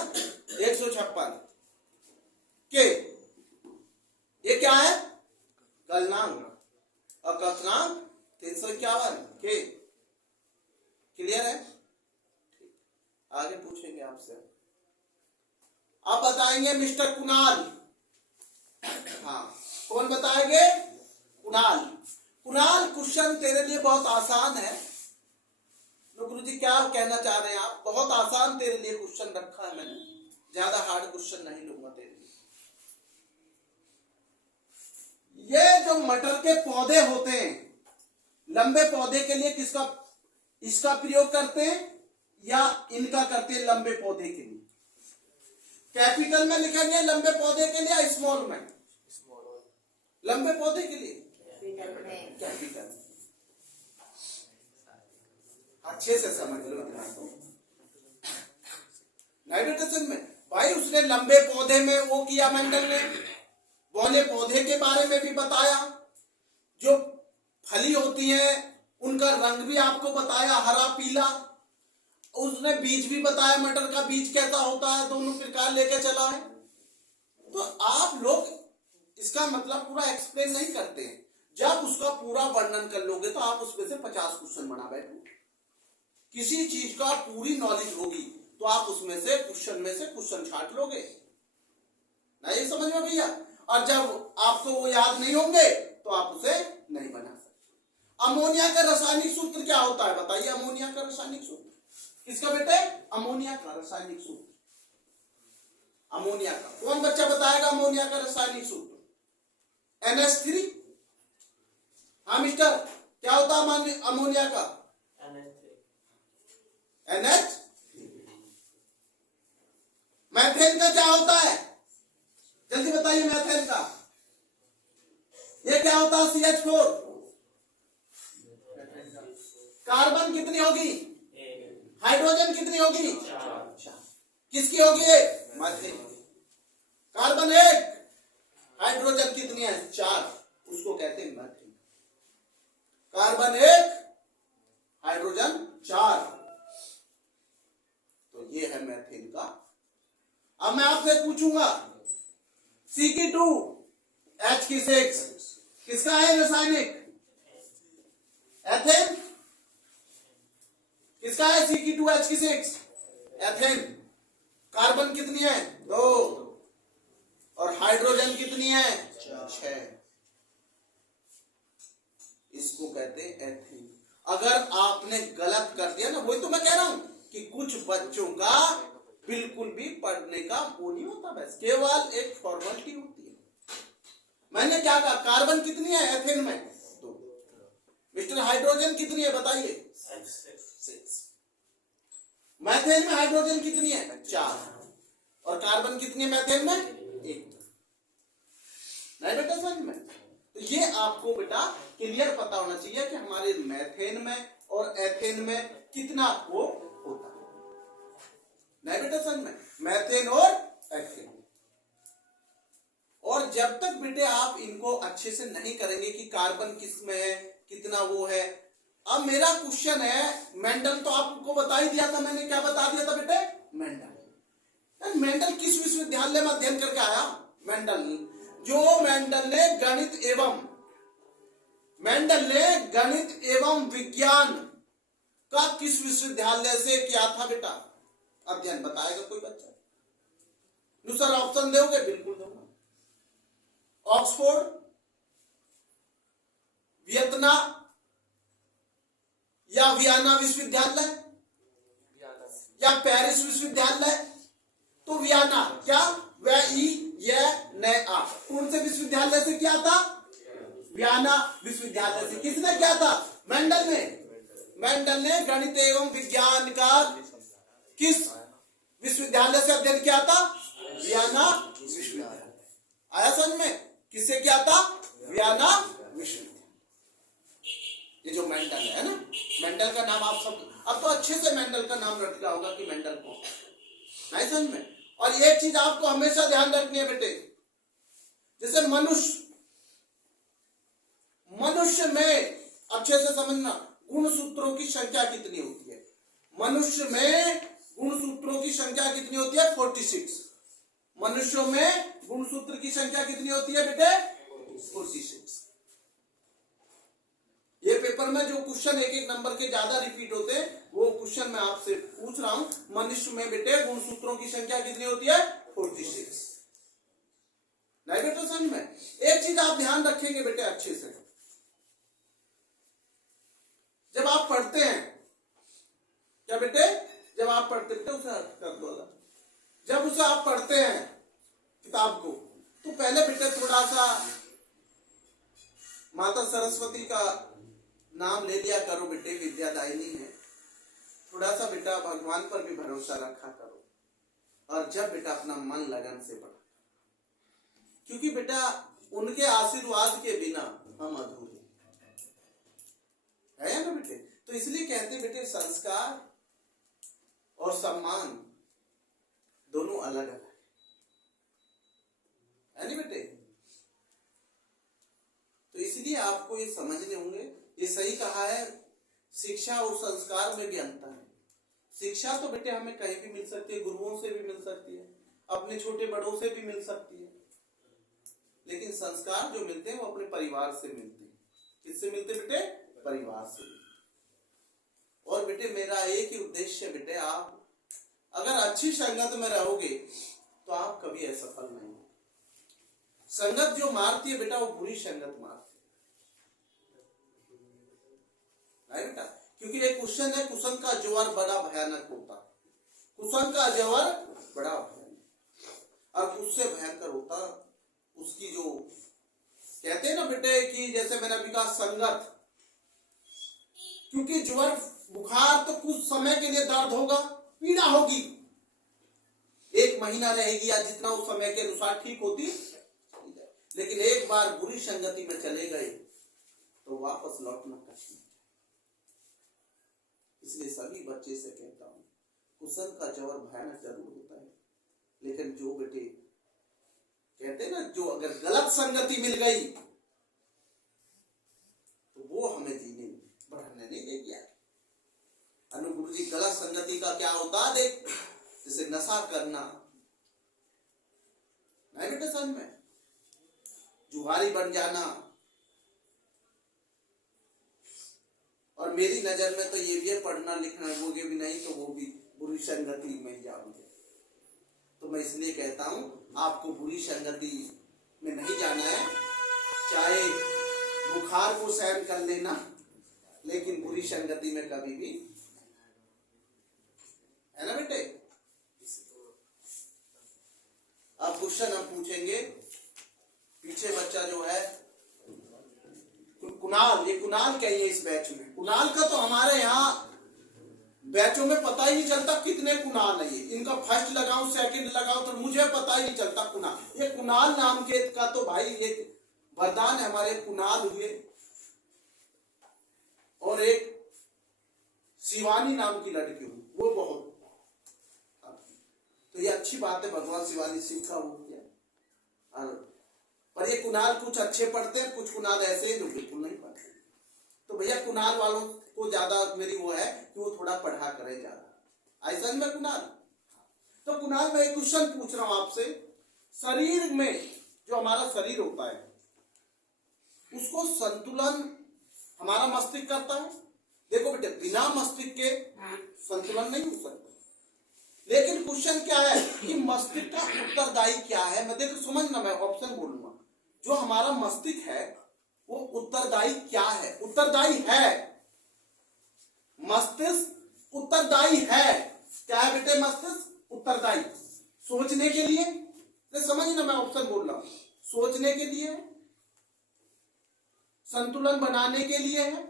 156 के। ये क्या है? गलनांक। और क्वथनांक 351 के। क्लियर है? आगे पूछेंगे आपसे। आप बताएंगे मिस्टर कुणाल। हाँ, कौन बताएंगे? कुणाल। कुणाल, क्वेश्चन तेरे लिए बहुत आसान है। गुरुजी क्या कहना चाह रहे हैं आप? बहुत आसान तेरे लिए क्वेश्चन रखा है मैंने, ज्यादा हार्ड क्वेश्चन नहीं लूंगा तेरे लिए। ये जो मटर के पौधे होते हैं, लंबे पौधे के लिए किसका, इसका प्रयोग करते हैं या इनका करते हैं? लंबे पौधे के लिए कैपिटल में लिखेंगे, लंबे पौधे के लिए या स्मॉल में? लंबे पौधे के लिए कैपिटल। अच्छे से समझ लो इतना तो। नाइट्रोजन में भाई उसने लंबे पौधे में वो किया, मेंडल ने बौने पौधे के बारे में भी बताया। जो फली होती है उनका रंग भी आपको बताया, हरा पीला। उसने बीज भी बताया, मटर का बीज कैसा होता है, दोनों प्रकार लेके चला है। तो आप लोग इसका मतलब पूरा एक्सप्लेन नहीं करते हैं। जब उसका पूरा वर्णन कर लोगे तो आप उसमें से 50 क्वेश्चन बना बैठो। किसी चीज का पूरी नॉलेज होगी तो आप उसमें से क्वेश्चन में से क्वेश्चन छाट लोगे ना, ये समझ में भैया। और जब आपको वो याद नहीं होंगे तो आप उसे नहीं बना सकते। अमोनिया का रासायनिक सूत्र क्या होता है बताइए? अमोनिया का रासायनिक सूत्र किसका बेटे? अमोनिया का रासायनिक सूत्र। अमोनिया का कौन बच्चा बताएगा? अमोनिया का रासायनिक सूत्र NH3। हाँ मिस्टर, क्या होता है अमोनिया का? NH। मैथेन का क्या होता है? जल्दी बताइए मैथेन का। ये क्या होता है? CH4। कार्बन कितनी होगी? हाइड्रोजन कितनी होगी? किसकी होगी? मैथेन। कार्बन 1, हाइड्रोजन कितनी है? 4, उसको कहते हैं मैथेन। कार्बन 1, हाइड्रोजन 4, तो ये है मैथेन का। अब मैं आपसे पूछूंगा CH2H6 किसका है रासायनिक? एथेन। किसका है CH2H6? एथेन। कार्बन कितनी है? 2 और हाइड्रोजन कितनी है? 6। इसको कहते हैं एथेन। अगर आपने गलत कर दिया ना, वही तो मैं कह रहा हूं कि कुछ बच्चों का बिल्कुल भी पढ़ने का वो नहीं होता, बस केवल एक फॉर्मेलिटी होती है। मैंने क्या कहा? कार्बन कितनी है एथेन में? 2। मिस्टर हाइड्रोजन कितनी है बताइए? 6। मैथेन में हाइड्रोजन कितनी है? 4 और कार्बन कितनी है मैथेन में? 1। नहीं बेटा समझ में? तो ये आपको बेटा क्लियर पता होना चाहिए कि हमारे मैथेन में और एथेन में कितना वो होता है। नहीं बेटा समझ में? मैथेन और एथेन। और जब तक बेटे आप इनको अच्छे से नहीं करेंगे कि कार्बन किस में है, कितना वो है। अब मेरा क्वेश्चन है, मेंडल तो आपको बता ही दिया था मैंने, क्या बता दिया था बेटे? मेंडल। मेंडल किस विश्वविद्यालय में अध्ययन करके आया? मेंडल ने गणित एवं विज्ञान का किस विश्वविद्यालय से किया था बेटा अध्ययन? बताएगा कोई बच्चा? सर ऑप्शन दोगे? बिल्कुल दूंगा। ऑक्सफोर्ड, वियतना या वियना विश्वविद्यालय या पेरिस विश्वविद्यालय? तो वियना। क्या? कौन से विश्वविद्यालय से किया था? वियना विश्वविद्यालय से। किसने किया था? मेंडल ने। मेंडल ने गणित एवं विज्ञान का किस विश्वविद्यालय से अध्ययन किया था? वियना विश्वविद्यालय। आया समझ में? किससे किया था? वियना विश्वविद्यालय। ये जो मेंडल है ना, मेंडल का नाम आप सब अब तो अच्छे से मेंडल का नाम रट लिया होगा कि मेंडल कौन है, समझ में। और ये चीज आपको हमेशा ध्यान रखनी है बेटे, जैसे मनुष्य में अच्छे से समझना, गुणसूत्रों की संख्या कितनी होती है? मनुष्य में गुणसूत्रों की संख्या कितनी होती है? 46। मनुष्यों में गुणसूत्र की संख्या कितनी होती है बेटे? 46। ये पेपर में जो क्वेश्चन एक एक नंबर के ज्यादा रिपीट होते हैं, वो क्वेश्चन मैं आपसे पूछ रहा हूं। मनुष्य में बेटे गुणसूत्रों की संख्या कितनी होती है? 46। नहीं बेटे समझ में? एक चीज आप ध्यान रखेंगे बेटे अच्छे से, जब आप पढ़ते हैं, क्या बेटे? जब आप पढ़ते बेटे उसे कर दो, जब उसे आप पढ़ते हैं किताब को, तो पहले बेटे थोड़ा सा माता सरस्वती का नाम ले लिया करो बेटे, विद्यादायिनी है। थोड़ा सा बेटा भगवान पर भी भरोसा रखा करो, और जब बेटा अपना मन लगन से पढ़ा, क्योंकि बेटा उनके आशीर्वाद के बिना हम अधूरे है ना बेटे। तो इसलिए कहते बेटे संस्कार और सम्मान दोनों अलग अलग है नहीं बेटे। तो इसलिए आपको ये समझने होंगे, ये सही कहा है, शिक्षा और संस्कार में भी अंतर है। शिक्षा तो बेटे हमें कहीं भी मिल सकती है, गुरुओं से भी मिल सकती है, अपने छोटे बड़ों से भी मिल सकती है, लेकिन संस्कार जो मिलते हैं वो अपने परिवार से मिलते हैं। किससे मिलते बेटे? परिवार से। और बेटे मेरा एक ही उद्देश्य है बेटे, आप अगर अच्छी संगत में रहोगे तो आप कभी असफल नहीं हो। संगत जो मारती है बेटा वो बुरी संगत मारती है बेटा, क्योंकि एक क्वेश्चन है, कुसंग का ज्वर बड़ा भयानक होता है। कुसंग का ज्वर बड़ा भयानक, और उससे भयंकर होता उसकी जो कहते हैं ना बेटे कि जैसे मैंने अभी कहा संगत, क्योंकि ज्वर बुखार तो कुछ समय के लिए दर्द होगा, पीड़ा होगी, 1 महीना रहेगी या जितना उस समय के अनुसार ठीक होती, लेकिन एक बार बुरी संगति में चले गए तो वापस लौटना कठिन। इसलिए सभी बच्चे से कहता हूं, कुसंग का ज्वर भयानक जरूर होता है, लेकिन जो बेटे कहते हैं ना, जो अगर गलत संगति मिल गई तो वो हमें जीने बढ़ने नहीं देगी। गुरु जी गलत संगति का क्या होता है देख, जैसे नशा करना, नहीं बेटे समझ में, जुहारी बन जाना, और मेरी नजर में तो ये भी है पढ़ना लिखना वो भी नहीं तो वो भी बुरी संगति में जाओगे। तो मैं इसलिए कहता हूं आपको बुरी संगति में नहीं जाना है, चाहे बुखार को सहन कर लेना, लेकिन बुरी संगति में कभी भी, है ना बेटे। अब क्वेश्चन हम पूछेंगे, पीछे बच्चा जो है कुणाल, ये कुणाल क्या है इस बैच में? कुणाल का तो हमारे यहाँ बैचों में पता ही नहीं चलता कितने कुणाल है। ये इनका फर्स्ट लगाओ सेकंड लगाओ तो मुझे पता ही नहीं चलता कुणाल। ये कुणाल नाम के का तो भाई ये वरदान है हमारे, कुणाल हुए, और एक शिवानी नाम की लड़की हुई, वो बहुत, तो ये अच्छी बात है, भगवान शिवानी शिव का हो गया। और पर ये कुणाल कुछ अच्छे पढ़ते हैं, कुछ कुणाल ऐसे हैं जो बिल्कुल नहीं पढ़ते। तो भैया कुणाल वालों को ज्यादा मेरी वो है कि वो थोड़ा पढ़ा करे ज्यादा, ऐसा नहीं मैं कुणाल। तो कुणाल मैं एक क्वेश्चन पूछ रहा हूं आपसे, शरीर में जो हमारा शरीर होता है उसको संतुलन हमारा मस्तिष्क करता है। देखो बेटे, बिना मस्तिष्क के संतुलन नहीं हो सकता। लेकिन क्वेश्चन क्या है कि मस्तिष्क का उत्तरदायी क्या है। मैं देखो समझना, मैं ऑप्शन बोलूंगा। जो हमारा मस्तिष्क है वो उत्तरदायी क्या है? उत्तरदायी है, मस्तिष्क उत्तरदायी है। क्या है बेटे? मस्तिष्क उत्तरदायी सोचने के लिए। समझना, मैं ऑप्शन बोल रहा हूं। सोचने के लिए, संतुलन बनाने के लिए है,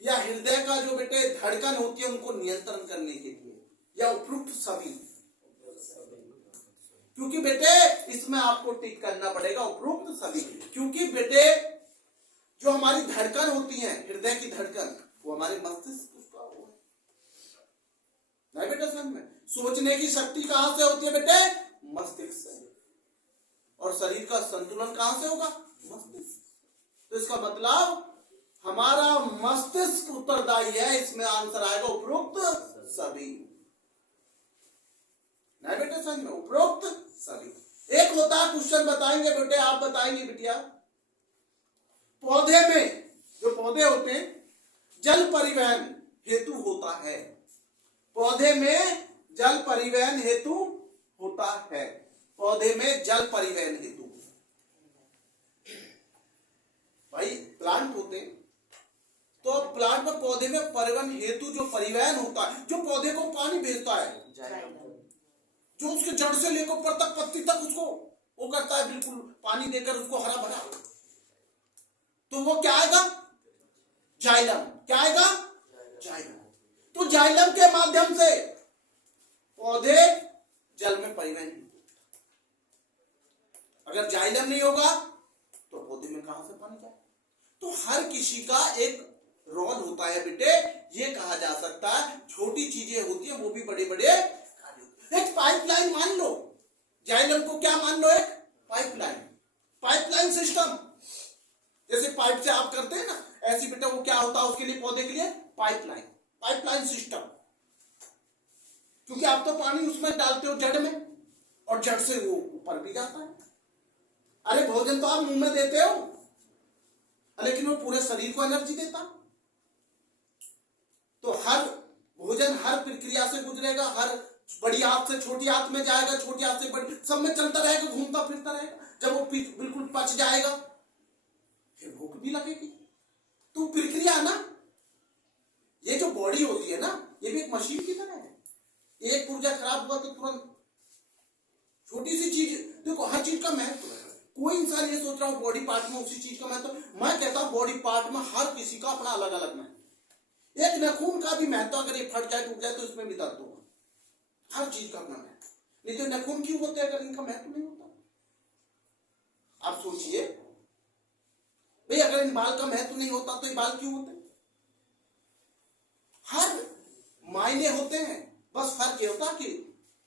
या हृदय का जो बेटे धड़कन होती है उनको नियंत्रण करने के लिए, या उपयुक्त सभी। क्योंकि बेटे इसमें आपको टिक करना पड़ेगा उपयुक्त सभी। क्योंकि बेटे जो हमारी धड़कन होती है, हृदय की धड़कन, वो हमारे मस्तिष्क का वो है नहीं बेटा। समझ में, सोचने की शक्ति कहां से होती है बेटे? मस्तिष्क से। और शरीर का संतुलन कहां से होगा? मस्तिष्क। तो इसका मतलब हमारा मस्तिष्क उत्तरदायी है। इसमें आंसर आएगा उपरोक्त सभी। नहीं बेटे समझ में, उपरोक्त सभी। एक होता है क्वेश्चन बताएंगे बेटे, आप बताएंगे बिटिया, पौधे में जो पौधे होते हैं जल परिवहन हेतु होता है। पौधे में जल परिवहन हेतु होता है। पौधे में जल परिवहन हेतु, भाई प्लांट होते हैं तो अब प्लांट में पौधे में परिवहन हेतु जो परिवहन होता है, जो पौधे को पानी भेजता है, जो उसके जड़ से लेकर ऊपर तक पत्ती तक उसको वो करता है, बिल्कुल पानी देकर उसको हरा भरा, तो वो क्या आएगा? जाइलम। क्या आएगा? जाइलम। तो जाइलम के माध्यम से पौधे जल में परिवहन। अगर जाइलम नहीं होगा तो पौधे में कहां से पानी जाए? तो हर किसी का एक रोल होता है बेटे। ये कहा जा सकता है छोटी चीजें होती है वो भी बड़े बड़े। एक पाइपलाइन मान लो, जाइलम को क्या मान लो? एक पाइपलाइन। पाइपलाइन सिस्टम, जैसे पाइप से आप करते हैं ना, ऐसी बेटा वो क्या होता है उसके लिए, पौधे के लिए पाइपलाइन। पाइपलाइन सिस्टम, क्योंकि आप तो पानी उसमें डालते हो जड़ में और जड़ से वो ऊपर भी जाता है। अरे भोजन तो आप मुंह में देते हो, लेकिन वो पूरे शरीर को एनर्जी देता। तो हर भोजन हर प्रक्रिया से गुजरेगा, हर बड़ी आंत से छोटी आंत में जाएगा, छोटी आंत से बड़ी, सब में चलता रहेगा, घूमता फिरता रहेगा। जब वो बिल्कुल पच जाएगा फिर भूख भी लगेगी। तो प्रक्रिया है ना। ये जो बॉडी होती है ना, ये भी एक मशीन की तरह है। एक पुर्जा खराब हुआ तो तुरंत छोटी सी चीज, देखो हर चीज का महत्व है। कोई इंसान ये सोच रहा हो बॉडी पार्ट में उसी चीज का महत्व, मैं कहता हूं बॉडी पार्ट में हर किसी का अपना अलग अलग महत्व। एक नाखून का भी महत्व, अगर ये फट जाए टूट जाए तो इसमें भी दर्द होगा। हर चीज का अपना महत्व। नहीं तो नाखून क्यों होते हैं अगर इनका महत्व नहीं होता? आप सोचिए भाई, अगर इन बाल का महत्व नहीं होता तो ये बाल क्यों होते? हर मायने होते हैं, बस फर्क ये होता कि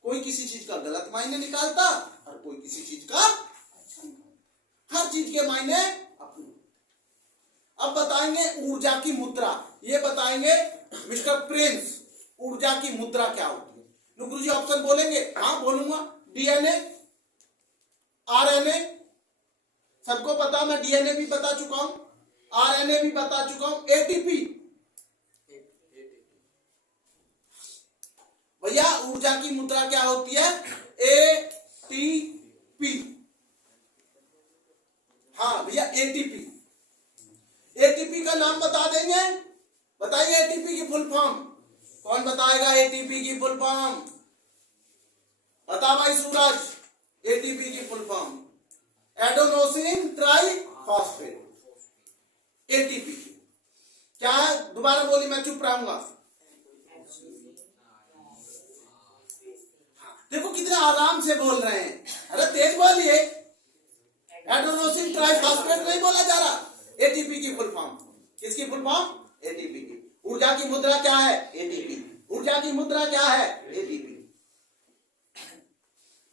कोई किसी चीज का गलत मायने निकालता और कोई किसी चीज का अच्छा निकालता। हर चीज के मायने अपने। अब बताएंगे ऊर्जा की मुद्रा। ये बताएंगे मिस्टर प्रिंस, ऊर्जा की मुद्रा क्या होती है? गुरु जी ऑप्शन बोलेंगे? हाँ बोलूंगा। डीएनए, आरएनए, सबको पता, मैं डीएनए भी बता चुका हूं, आरएनए भी बता चुका हूं, एटीपी। भैया ऊर्जा की मुद्रा क्या होती है? एटीपी। हाँ भैया एटीपी। एटीपी का नाम बता देंगे? बताइए एटीपी की फुल फॉर्म। कौन बताएगा एटीपी की फुल फॉर्म? बता भाई सूरज, एटीपी की full form adenosine triphosphate. ATP क्या है? दोबारा बोली, मैं चुप रहूंगा। देखो कितने आराम से बोल रहे हैं, अरे तेज बोलिए। एडेनोसिन ट्राइफॉस्फेट नहीं बोला जा रहा। एटीपी की फुल फॉर्म, किसकी फुल फॉर्म? एटीपी की। ऊर्जा की मुद्रा क्या है? एटीपी। ऊर्जा की मुद्रा क्या है? एटीपी।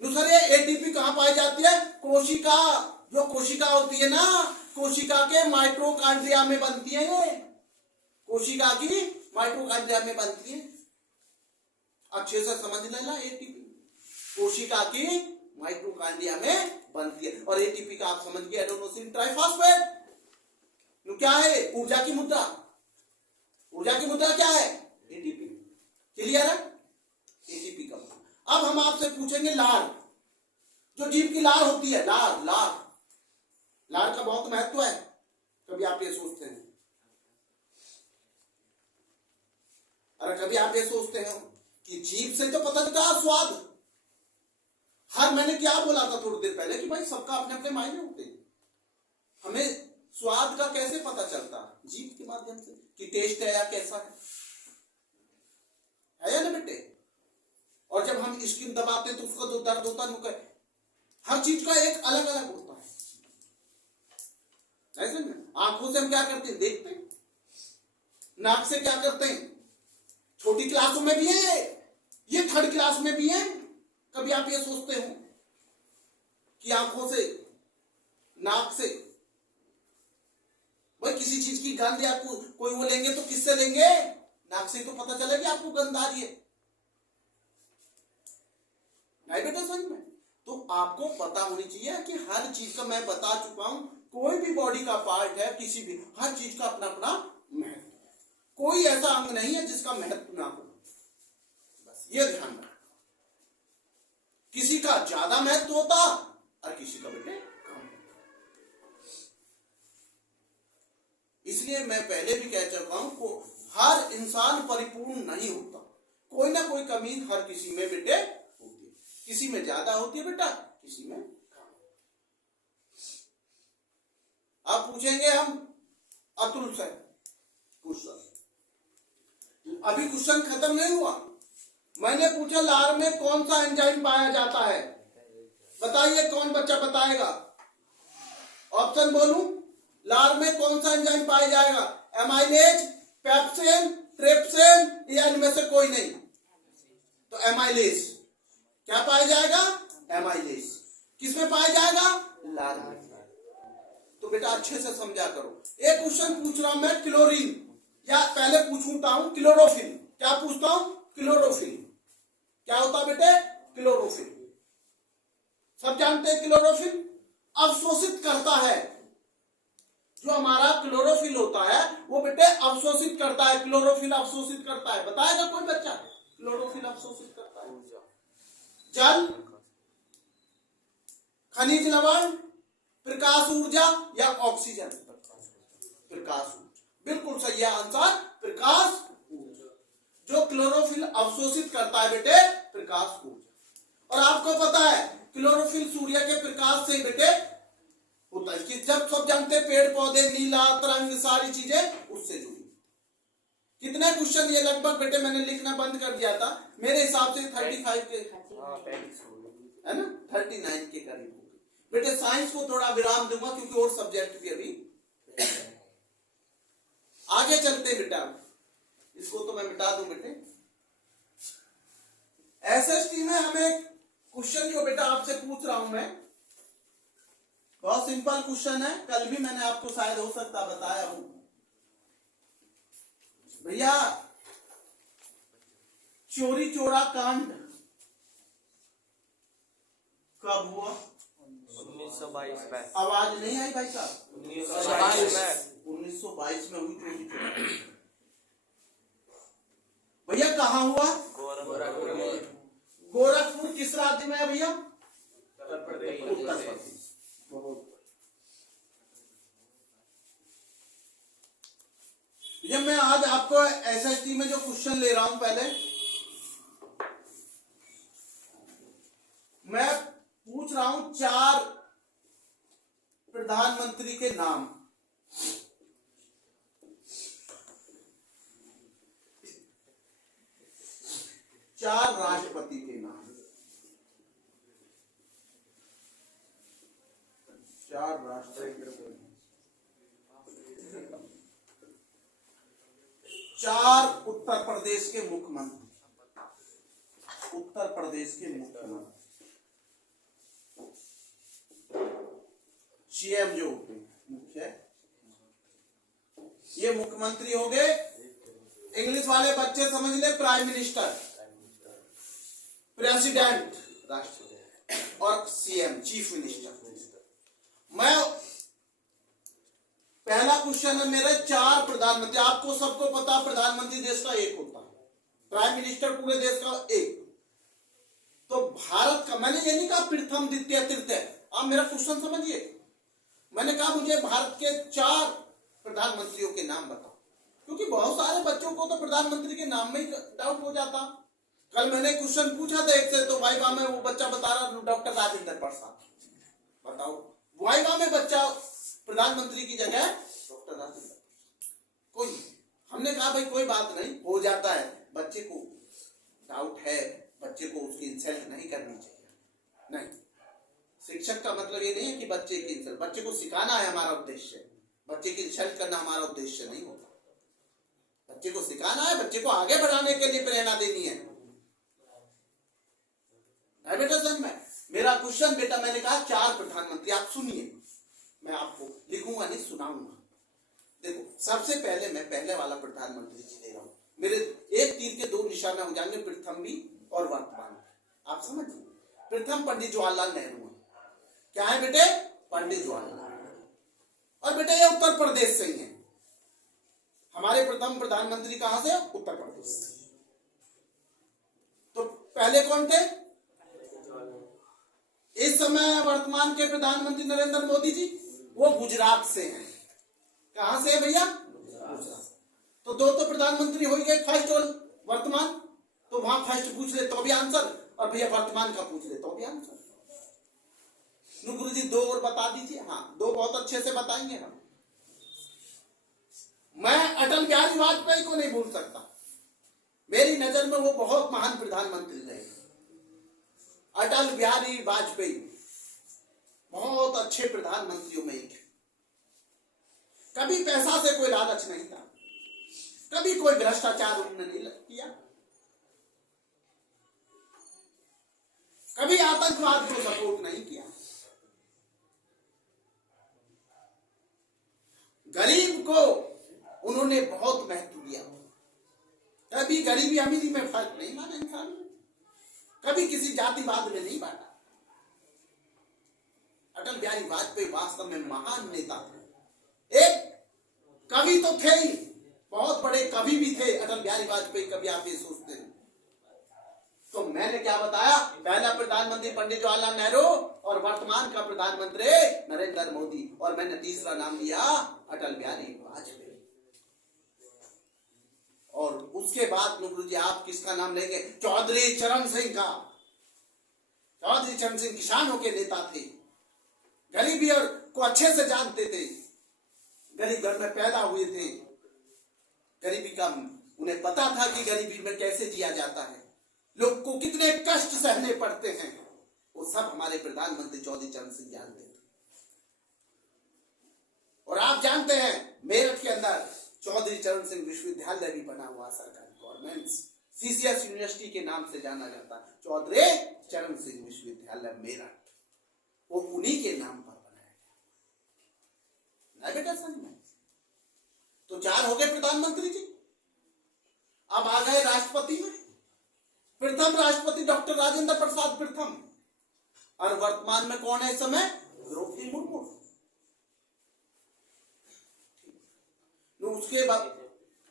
सर ये एटीपी कहां पाई जाती है? कोशिका जो कोशिका होती है ना, कोशिका के माइटोकॉन्ड्रिया में बनती है ये, कोशिका की माइटोकॉन्ड्रिया में बनती है। अच्छे से समझ लेना, एटीपी कोशिका की माइटोकॉन्ड्रिया में बनती है। और एटीपी का आप समझ गए, एडेनोसिन ट्राइफॉस्फेट। क्या है? ऊर्जा की मुद्रा। ऊर्जा की मुद्रा क्या है? एटीपी। क्लियर है? एटीपी का। अब हम आपसे पूछेंगे लार, जो जीव की लार होती है, लार लार लार का बहुत महत्व है। कभी आप ये सोचते हैं, अरे कभी आप ये सोचते हैं कि जीभ से तो पता चलता है स्वाद। हर मैंने क्या बोला था थोड़ी देर पहले कि भाई सबका अपने अपने मायने होते हैं। हमें स्वाद का कैसे पता चलता? जीभ के माध्यम से, कि टेस्ट है या कैसा है या ना बेटे? और जब हम स्किन दबाते हैं तो उसका जो दर्द होता है, हर चीज का एक अलग अलग होता है। ऐसे ना आंखों से हम क्या करते हैं? देखते हैं। नाक से क्या करते हैं? छोटी क्लासों में भी है ये, थर्ड क्लास में भी है। कभी आप ये सोचते हो कि आंखों से, नाक से, भाई किसी चीज की गंध या कोई वो लेंगे तो किससे लेंगे? नाक से तो पता चलेगा आपको गंध आ रही है, नहीं बेटा? समझ में? तो आपको पता होनी चाहिए कि हर चीज का, मैं बता चुका हूं, कोई भी बॉडी का पार्ट है, किसी भी, हर चीज का अपना अपना महत्व है। कोई ऐसा अंग नहीं है जिसका महत्व ना हो, बस ये ध्यान रखना। किसी का ज्यादा महत्व होता और किसी का बेटे कम। इसलिए मैं पहले भी कह चुका हूं को हर इंसान परिपूर्ण नहीं होता, कोई ना कोई कमी हर किसी में बेटे होती है। किसी में ज्यादा होती है बेटा, किसी में कम। अब पूछेंगे हम अतुल से क्वेश्चन। अभी क्वेश्चन खत्म नहीं हुआ। मैंने पूछा लार में कौन सा एंजाइम पाया जाता है? बताइए, कौन बच्चा बताएगा? ऑप्शन बोलूं? लार में कौन सा एंजाइम पाया जाएगा? एमाइलेज, पेप्सिन, ट्रिप्सिन, या इनमें से कोई नहीं? तो एमाइलेज। क्या पाया जाएगा? एमाइलेज। किसमें पाया जाएगा? लार में। तो बेटा अच्छे से समझा करो। एक क्वेश्चन पूछ रहा हूं मैं क्लोरीन, या पहले पूछता हूं क्लोरोफिल। क्या पूछता हूं? क्लोरोफिल। क्या होता बेटे? क्लोरोफिल। सब जानते हैं क्लोरोफिल अवशोषित करता है। जो हमारा क्लोरोफिल होता है वो बेटे अवशोषित करता है। क्लोरोफिल अवशोषित करता है, बताएगा कोई बच्चा? क्लोरोफिल अवशोषित करता है जल, खनिज लवण, प्रकाश ऊर्जा या ऑक्सीजन? प्रकाश ऊर्जा। बिल्कुल सही है आंसर, प्रकाश ऊर्जा। जो क्लोरोफिल अवशोषित करता है बेटे, प्रकाश ऊर्जा। और आपको पता है क्लोरोफिल सूर्य के प्रकाश से बेटे होता है। कि जब सब जानते पेड़ पौधे, नीला, तरंग, सारी चीजें उससे जुड़ी। कितने क्वेश्चन ये लगभग बेटे मैंने लिखना बंद कर दिया था, मेरे हिसाब से 35 के है ना, 39 के करीब हो गए बेटे। साइंस को थोड़ा विराम दूंगा क्योंकि और सब्जेक्ट भी अभी आगे चलते बेटा। इसको तो मैं मिटा दूं बेटे। एसएसटी में हमें क्वेश्चन जो बेटा आपसे पूछ रहा हूं मैं, बहुत सिंपल क्वेश्चन है। कल भी मैंने आपको शायद हो सकता बताया हूं भैया। चोरी चोरा कांड कब हुआ? 1922 में। आवाज नहीं आई भाई साहब? 1922 में हुई चोरी चोरा। भैया कहाँ हुआ? गोरखपुर किस राज्य में है भैया? उत्तर प्रदेश। ये मैं आज आपको एसएसटी में जो क्वेश्चन ले रहा हूं, पहले मैं पूछ रहा हूं 4 प्रधानमंत्री के नाम। चार राष्ट्रपति के नाम। 4 राष्ट्रपति, 4 उत्तर प्रदेश के मुख्यमंत्री। उत्तर प्रदेश के मुख्यमंत्री सीएम जो होते हैं मुख्य, ये मुख्यमंत्री हो गए। इंग्लिश वाले बच्चे समझ ले प्राइम मिनिस्टर, प्रेसिडेंट राष्ट्रपति, और सीएम चीफ मिनिस्टर। मैं पहला क्वेश्चन है मेरे, 4 प्रधानमंत्री, आपको सबको पता प्रधानमंत्री देश का एक होता है, प्राइम मिनिस्टर पूरे देश का एक। तो भारत का, मैंने ये नहीं कहा प्रथम द्वितीय तृतीय, आप मेरा क्वेश्चन समझिए। मैंने कहा मुझे भारत के 4 प्रधानमंत्रियों के नाम बताओ, क्योंकि बहुत सारे बच्चों को तो प्रधानमंत्री के नाम में ही डाउट हो जाता। कल मैंने क्वेश्चन पूछा था एक से, तो वाइवा में वो बच्चा बता रहा डॉक्टर राजेंद्र प्रसाद। बताओ वाइवा में बच्चा प्रधानमंत्री की जगह डॉक्टर राजेंद्र, कोई, हमने कहा भाई कोई बात नहीं, हो जाता है, बच्चे को डाउट है, बच्चे को उसकी इंसल्ट नहीं करनी चाहिए। नहीं, शिक्षक का मतलब ये नहीं है कि बच्चे की इंसल्ट, बच्चे को सिखाना है हमारा उद्देश्य, बच्चे की इंसल्ट करना हमारा उद्देश्य नहीं होता। बच्चे को सिखाना है, बच्चे को आगे बढ़ाने के लिए प्रेरणा देनी है। बेटा समझ में, मेरा क्वेश्चन बेटा, मैंने कहा 4 प्रधानमंत्री, आप सुनिए, मैं आपको लिखूंगा नहीं सुनाऊंगा। देखो सबसे पहले मैं पहले वाला प्रधानमंत्री जी ले रहा हूं, मेरे एक तीर के 2 निशाना हो जाएंगे, प्रथम भी और वर्तमान। आप समझिए, प्रथम पंडित जवाहरलाल नेहरू है। क्या है बेटे? पंडित जवाहरलाल। और बेटे ये उत्तर प्रदेश से ही है, हमारे प्रथम प्रधानमंत्री कहां से? उत्तर प्रदेश से। तो पहले कौन थे? इस समय वर्तमान के प्रधानमंत्री नरेंद्र मोदी जी, वो गुजरात से हैं। कहां से है भैया? गुजरात। तो 2 तो प्रधानमंत्री हो गए, फर्स्ट और वर्तमान। तो वहां फर्स्ट पूछ ले तो भी आंसर, और भैया वर्तमान का पूछ ले तो भी आंसर। गुरु जी 2 और बता दीजिए। हाँ 2 बहुत अच्छे से बताएंगे हम। मैं अटल बिहारी वाजपेयी को नहीं भूल सकता, मेरी नजर में वो बहुत महान प्रधानमंत्री रहे। अटल बिहारी वाजपेयी बहुत अच्छे प्रधानमंत्रियों में एक है। कभी पैसा से कोई लालच नहीं था, कभी कोई भ्रष्टाचार उन्होंने नहीं किया, कभी आतंकवाद को सपोर्ट नहीं किया, गरीब को उन्होंने बहुत महत्व दिया। कभी गरीबी अमीरी में फर्क नहीं माना इंसान ने, कभी किसी जातिवाद में नहीं बांटा। अटल बिहारी वाजपेयी वास्तव में महान नेता थे। एक कवि तो थे ही, बहुत बड़े कवि भी थे अटल बिहारी वाजपेयी, कभी आप ये सोचते हैं। तो मैंने क्या बताया? पहला प्रधानमंत्री पंडित जवाहरलाल नेहरू और वर्तमान का प्रधानमंत्री नरेंद्र मोदी, और मैंने तीसरा नाम लिया अटल बिहारी वाजपेयी। और उसके बाद गुरु जी आप किसका नाम लेंगे? चौधरी चरण सिंह का। चौधरी चरण सिंह किसानों के नेता थे, गरीबी और को अच्छे से जानते थे, गरीब घर में पैदा हुए थे, गरीबी का उन्हें पता था कि गरीबी में कैसे जिया जाता है, लोग को कितने कष्ट सहने पड़ते हैं, वो सब हमारे प्रधानमंत्री चौधरी चरण सिंह जानते थे। और आप जानते हैं मेरठ के अंदर चौधरी चरण सिंह विश्वविद्यालय भी बना हुआ, सरकारी गवर्नमेंट सीसीएस यूनिवर्सिटी के नाम से जाना जाता है, चौधरी चरण सिंह विश्वविद्यालय मेरठ, वो उन्हीं के नाम पर बनाया गया। बेटा समझ में? तो 4 हो गए प्रधानमंत्री जी। अब आ गए राष्ट्रपति में। प्रथम राष्ट्रपति डॉक्टर राजेंद्र प्रसाद प्रथम, और वर्तमान में कौन है इस समय? द्रौपदी मुर्मू। तो उसके बाद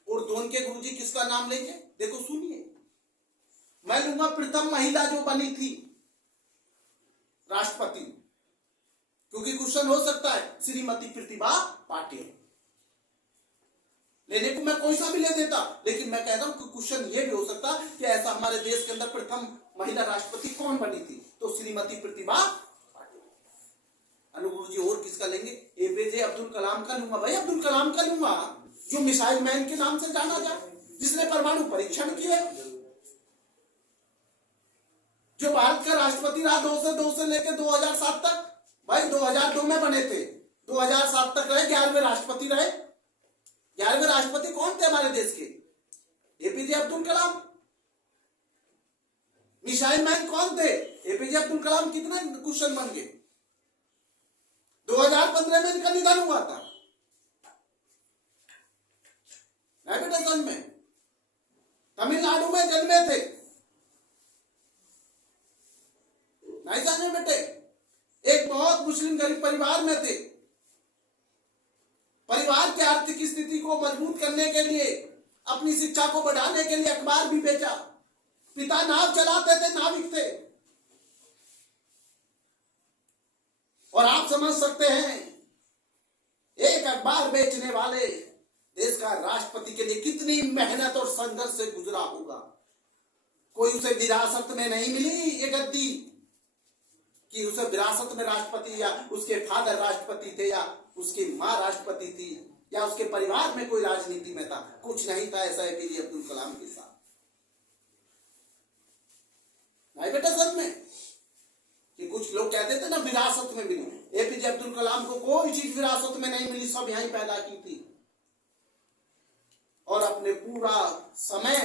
उर्दून के गुरुजी किसका नाम लेंगे? देखो सुनिए, मैं लूंगा प्रथम महिला जो बनी थी राष्ट्रपति, क्योंकि क्वेश्चन हो सकता है श्रीमती प्रतिभा पाटिल। लेने को मैं कोई सा भी ले देता, लेकिन मैं कह रहा हूं कि क्वेश्चन ये भी हो सकता कि ऐसा हमारे देश के अंदर प्रथम महिला राष्ट्रपति कौन बनी थी, तो श्रीमती प्रतिभा पाटिल। अनुगुरु जी और किसका लेंगे? एपीजे अब्दुल कलाम का लूंगा। भाई अब्दुल कलाम का लूंगा, जो मिसाइल मैन के नाम से जाना जाए, जिसने परमाणु परीक्षण किए, जो भारत का राष्ट्रपति रहा 2 से लेकर 2007 तक। भाई 2002 में बने थे, 2007 तक रहे, 11वें राष्ट्रपति रहे। 11वें राष्ट्रपति कौन थे हमारे देश के? APJ Abdul Kalam. Missile man कौन थे? एपीजे अब्दुल कलाम। कितना क्वेश्चन बन गए? 2015 में इनका निधन हुआ था। नहीं बेटा समझ में, तमिलनाडु में जन्मे थे। नहीं जाने बेटे, एक बहुत मुस्लिम गरीब परिवार में थे। परिवार की आर्थिक स्थिति को मजबूत करने के लिए, अपनी शिक्षा को बढ़ाने के लिए अखबार भी बेचा। पिता नाव चलाते थे, नाविक थे। और आप समझ सकते हैं एक अखबार बेचने वाले देश का राष्ट्रपति के लिए कितनी मेहनत और संघर्ष से गुजरा होगा। कोई उसे विरासत में नहीं मिली ये गद्दी कि उसे विरासत में राष्ट्रपति, या उसके फादर राष्ट्रपति थे, या उसकी मां राष्ट्रपति थी, या उसके परिवार में कोई राजनीति में था। कुछ नहीं था ऐसा एपीजे अब्दुल कलाम के साथ। नहीं बेटा सर में कि कुछ लोग कहते थे ना विरासत में मिली। एपीजे अब्दुल कलाम को कोई चीज विरासत में नहीं मिली, सब यहीं पैदा की थी। और अपने पूरा समय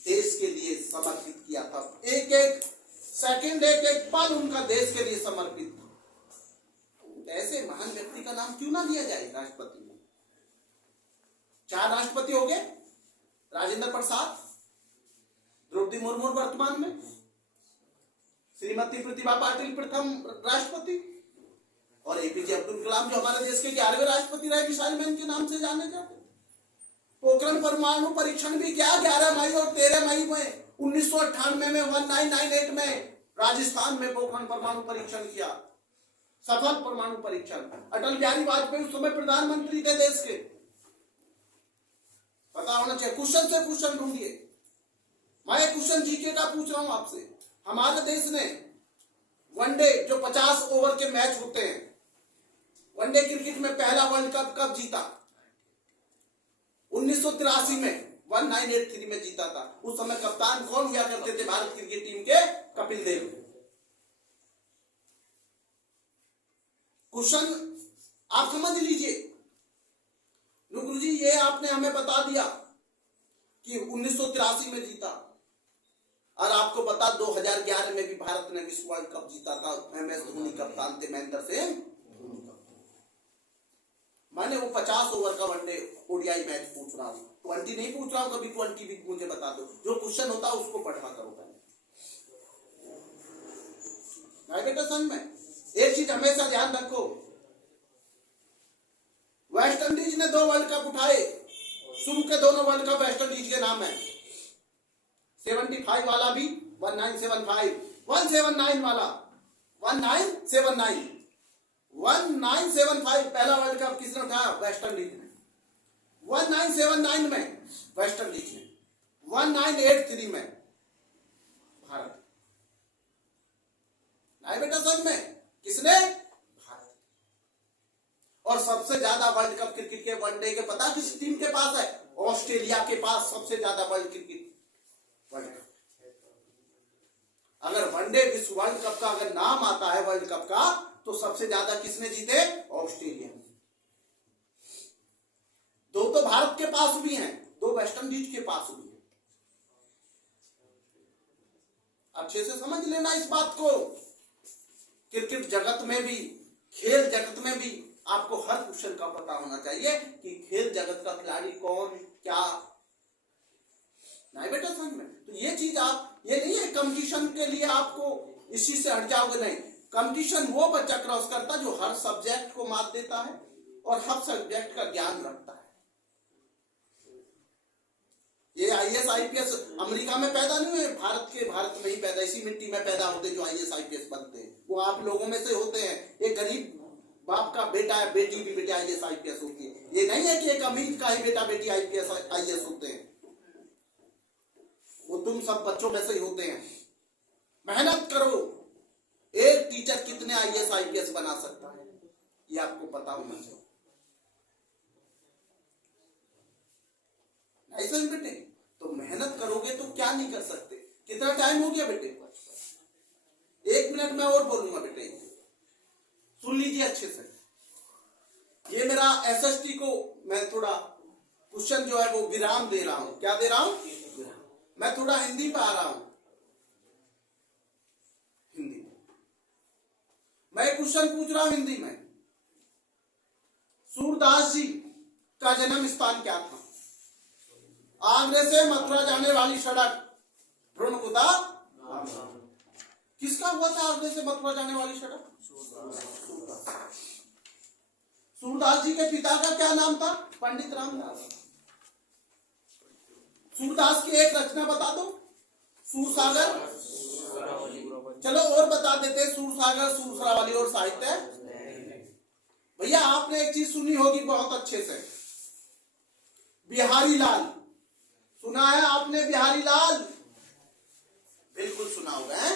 देश के लिए समर्पित किया था। एक एक सेकंड, एक एक पल उनका देश के लिए समर्पित था। ऐसे महान व्यक्ति का नाम क्यों ना लिया जाए राष्ट्रपति में। 4 राष्ट्रपति हो गए, राजेंद्र प्रसाद, द्रौपदी मुर्मू वर्तमान में, श्रीमती प्रतिभा पाटिल प्रथम राष्ट्रपति, और एपीजे अब्दुल कलाम जो हमारे देश के 11वें राष्ट्रपति रहे, मिसाइल मैन के नाम से जाने जाते। पोखरण परमाणु परीक्षण भी क्या 11 मई और 13 मई में 1998 में 1998 में राजस्थान में पोखरण परमाणु परीक्षण किया, सफल परमाणु परीक्षण। अटल बिहारी वाजपेयी उस समय प्रधानमंत्री थे देश के। पता होना चाहिए। क्वेश्चन से क्वेश्चन ढूंढिए। मैं क्वेश्चन जीके का पूछ रहा हूं आपसे। हमारे देश ने वनडे जो 50 ओवर के मैच होते हैं, वनडे क्रिकेट में पहला वर्ल्ड कप कब जीता? 1983 में, 1983 में जीता था। उस समय कप्तान कौन हुआ करते थे भारत क्रिकेट टीम के? कपिल देव। क्वेश्चन आप समझ लीजिए। नुकुर जी ये आपने हमें बता दिया कि 1983 में जीता, और आपको पता 2011 में भी भारत ने विश्व वर्ल्ड कप जीता था। MS धोनी कप्तान थे, महेंद्र सिंह धोनी कप्तान। मैंने वो 50 ओवर का वनडे ओडीआई मैच पूछ रहा हूं, 20 नहीं पूछ रहा हूं। कभी 20 भी मुझे बता दो। जो क्वेश्चन होता है उसको पढ़ा करो पहले। बेटा सन में एक चीज हमेशा ध्यान रखो, वेस्ट इंडीज ने 2 वर्ल्ड कप उठाए। शुरू के दोनों वर्ल्ड कप वेस्ट इंडीज के नाम है। 75 वाला भी, 1975, 179 वाला, 1975 पहला वर्ल्ड कप किसने उठाया? वेस्ट इंडीज ने। 1979 में वेस्ट इंडीज ने, 1983 में भारत। नहीं बेटा समझ में, किसने? भारत। और सबसे ज्यादा वर्ल्ड कप क्रिकेट के वनडे के पता किस टीम के पास है? ऑस्ट्रेलिया के पास सबसे ज्यादा वर्ल्ड क्रिकेट वर्ल्ड कप। अगर वनडे विश्व वर्ल्ड कप का अगर नाम आता है वर्ल्ड कप का, तो सबसे ज्यादा किसने जीते? ऑस्ट्रेलिया। 2 तो भारत के पास भी हैं, 2 वेस्ट इंडीज के पास भी हैं। अच्छे से समझ लेना इस बात को। क्रिकेट जगत में भी, खेल जगत में भी आपको हर क्वेश्चन का पता होना चाहिए कि खेल जगत का खिलाड़ी कौन, क्या। नहीं बेटा समझ में। तो ये चीज आप, ये नहीं है कंपटीशन के लिए आपको इस चीज से हट जाओगे, नहीं। कंपटीशन वो बच्चा क्रॉस करता जो हर सब्जेक्ट को मात देता है और हर सब्जेक्ट का ज्ञान रखता है। ये IAS IPS अमेरिका में पैदा नहीं हुए, भारत में ही पैदा, इसी मिट्टी में पैदा होते जो IAS IPS बनते हैं। वो आप लोगों में से होते हैं। एक गरीब बाप का बेटा है, बेटी भी बेटी IAS IPS होती है। ये नहीं है कि एक अमीर का ही बेटा बेटी IPS IAS होते हैं। वो तुम सब बच्चों में से ही होते हैं। मेहनत करो। एक टीचर कितने IAS IPS बना सकता है, ये आपको पता होना चाहिए। ऐसा ही बेटे, तो मेहनत करोगे तो क्या नहीं कर सकते। कितना टाइम हो गया बेटे? 1 मिनट में और बोलूंगा बेटे, सुन लीजिए अच्छे से। ये मेरा SST को मैं थोड़ा क्वेश्चन जो है वो विराम दे रहा हूं। क्या दे रहा हूं? मैं थोड़ा हिंदी पे आ रहा हूं। हिंदी मैं क्वेश्चन पूछ रहा हूं हिंदी में। सूरदास जी का जन्म स्थान क्या था? आगरे से मथुरा जाने वाली सड़क भ्रूणकुटा। किसका हुआ था आगरे से मथुरा जाने वाली सड़क? सूरदास जी के पिता का क्या नाम था? पंडित रामदास। सूरदास की एक रचना बता दो। सूरसागर। चलो और बता देते, सूरसागर, सूरसरावली और साहित्य। भैया आपने एक चीज सुनी होगी बहुत अच्छे से, बिहारी लाल। सुना है आपने बिहारी लाल? बिल्कुल सुना होगा है?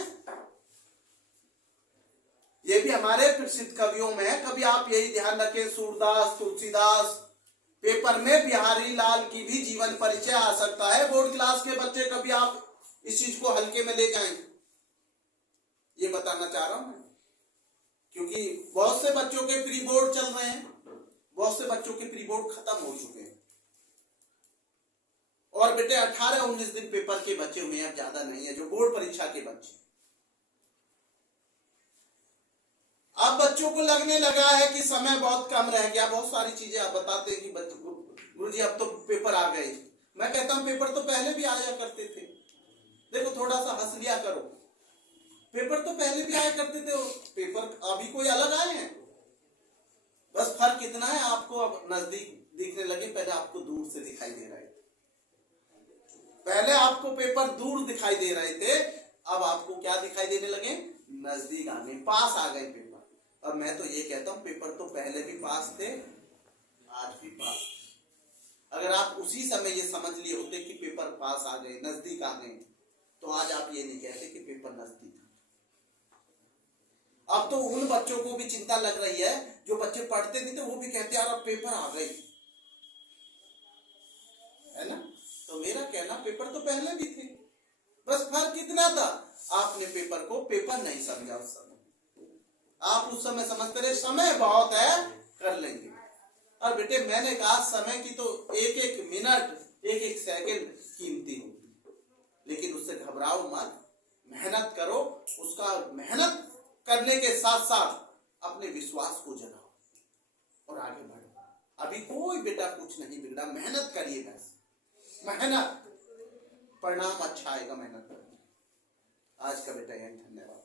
ये भी हमारे प्रसिद्ध कवियों में है। कभी आप यही ध्यान रखें, सूरदास, तुलसीदास, पेपर में बिहारी लाल की भी जीवन परिचय आ सकता है। बोर्ड क्लास के बच्चे कभी आप इस चीज को हल्के में ले जाएं, ये बताना चाह रहा हूं मैं। क्योंकि बहुत से बच्चों के प्री बोर्ड चल रहे हैं, बहुत से बच्चों के प्री बोर्ड खत्म हो चुके हैं, और बेटे 18-19 दिन पेपर के बचे हुए हैं, अब ज्यादा नहीं है, जो बोर्ड परीक्षा के बच्चे। अब बच्चों को लगने लगा है कि समय बहुत कम रह गया, बहुत सारी चीजें आप बताते हैं कि गुरुजी अब तो पेपर आ गए। मैं कहता हूं पेपर तो पहले भी आया करते थे। देखो थोड़ा सा हंस लिया करो, पेपर तो पहले भी आया करते थे, पेपर अभी कोई अलग आए हैं? बस फर्क इतना है, आपको अब नजदीक दिखने लगे, पहले आपको दूर से दिखाई दे रहे थे। पहले आपको पेपर दूर दिखाई दे रहे थे, अब आपको क्या दिखाई देने लगे? नजदीक आ गए, पास आ गए पेपर। और मैं तो ये कहता हूं पेपर तो पहले भी पास थे, आज भी पास। अगर आप उसी समय ये समझ लिए होते कि पेपर पास आ गए, नजदीक आ गए, तो आज आप ये नहीं कहते कि पेपर नजदीक। अब तो उन बच्चों को भी चिंता लग रही है जो बच्चे पढ़ते नहीं थे, वो भी कहते यार अब पेपर आ गए, है ना? तो मेरा कहना पेपर तो पहले भी थे, बस फर्क कितना था, आपने पेपर को पेपर नहीं समझा उस समय। आप उस समय समझते रहे समय बहुत है, कर लेंगे। और बेटे मैंने कहा समय की तो एक एक मिनट, एक एक सेकंड कीमती होती, लेकिन उससे घबराओ मत, मेहनत करो। उसका मेहनत करने के साथ साथ अपने विश्वास को जगाओ और आगे बढ़ो। अभी कोई बेटा कुछ नहीं बिगड़ा, मेहनत करिए, बस मेहनत, परिणाम अच्छा आएगा, मेहनत करिए। आज का बेटा यही, धन्यवाद।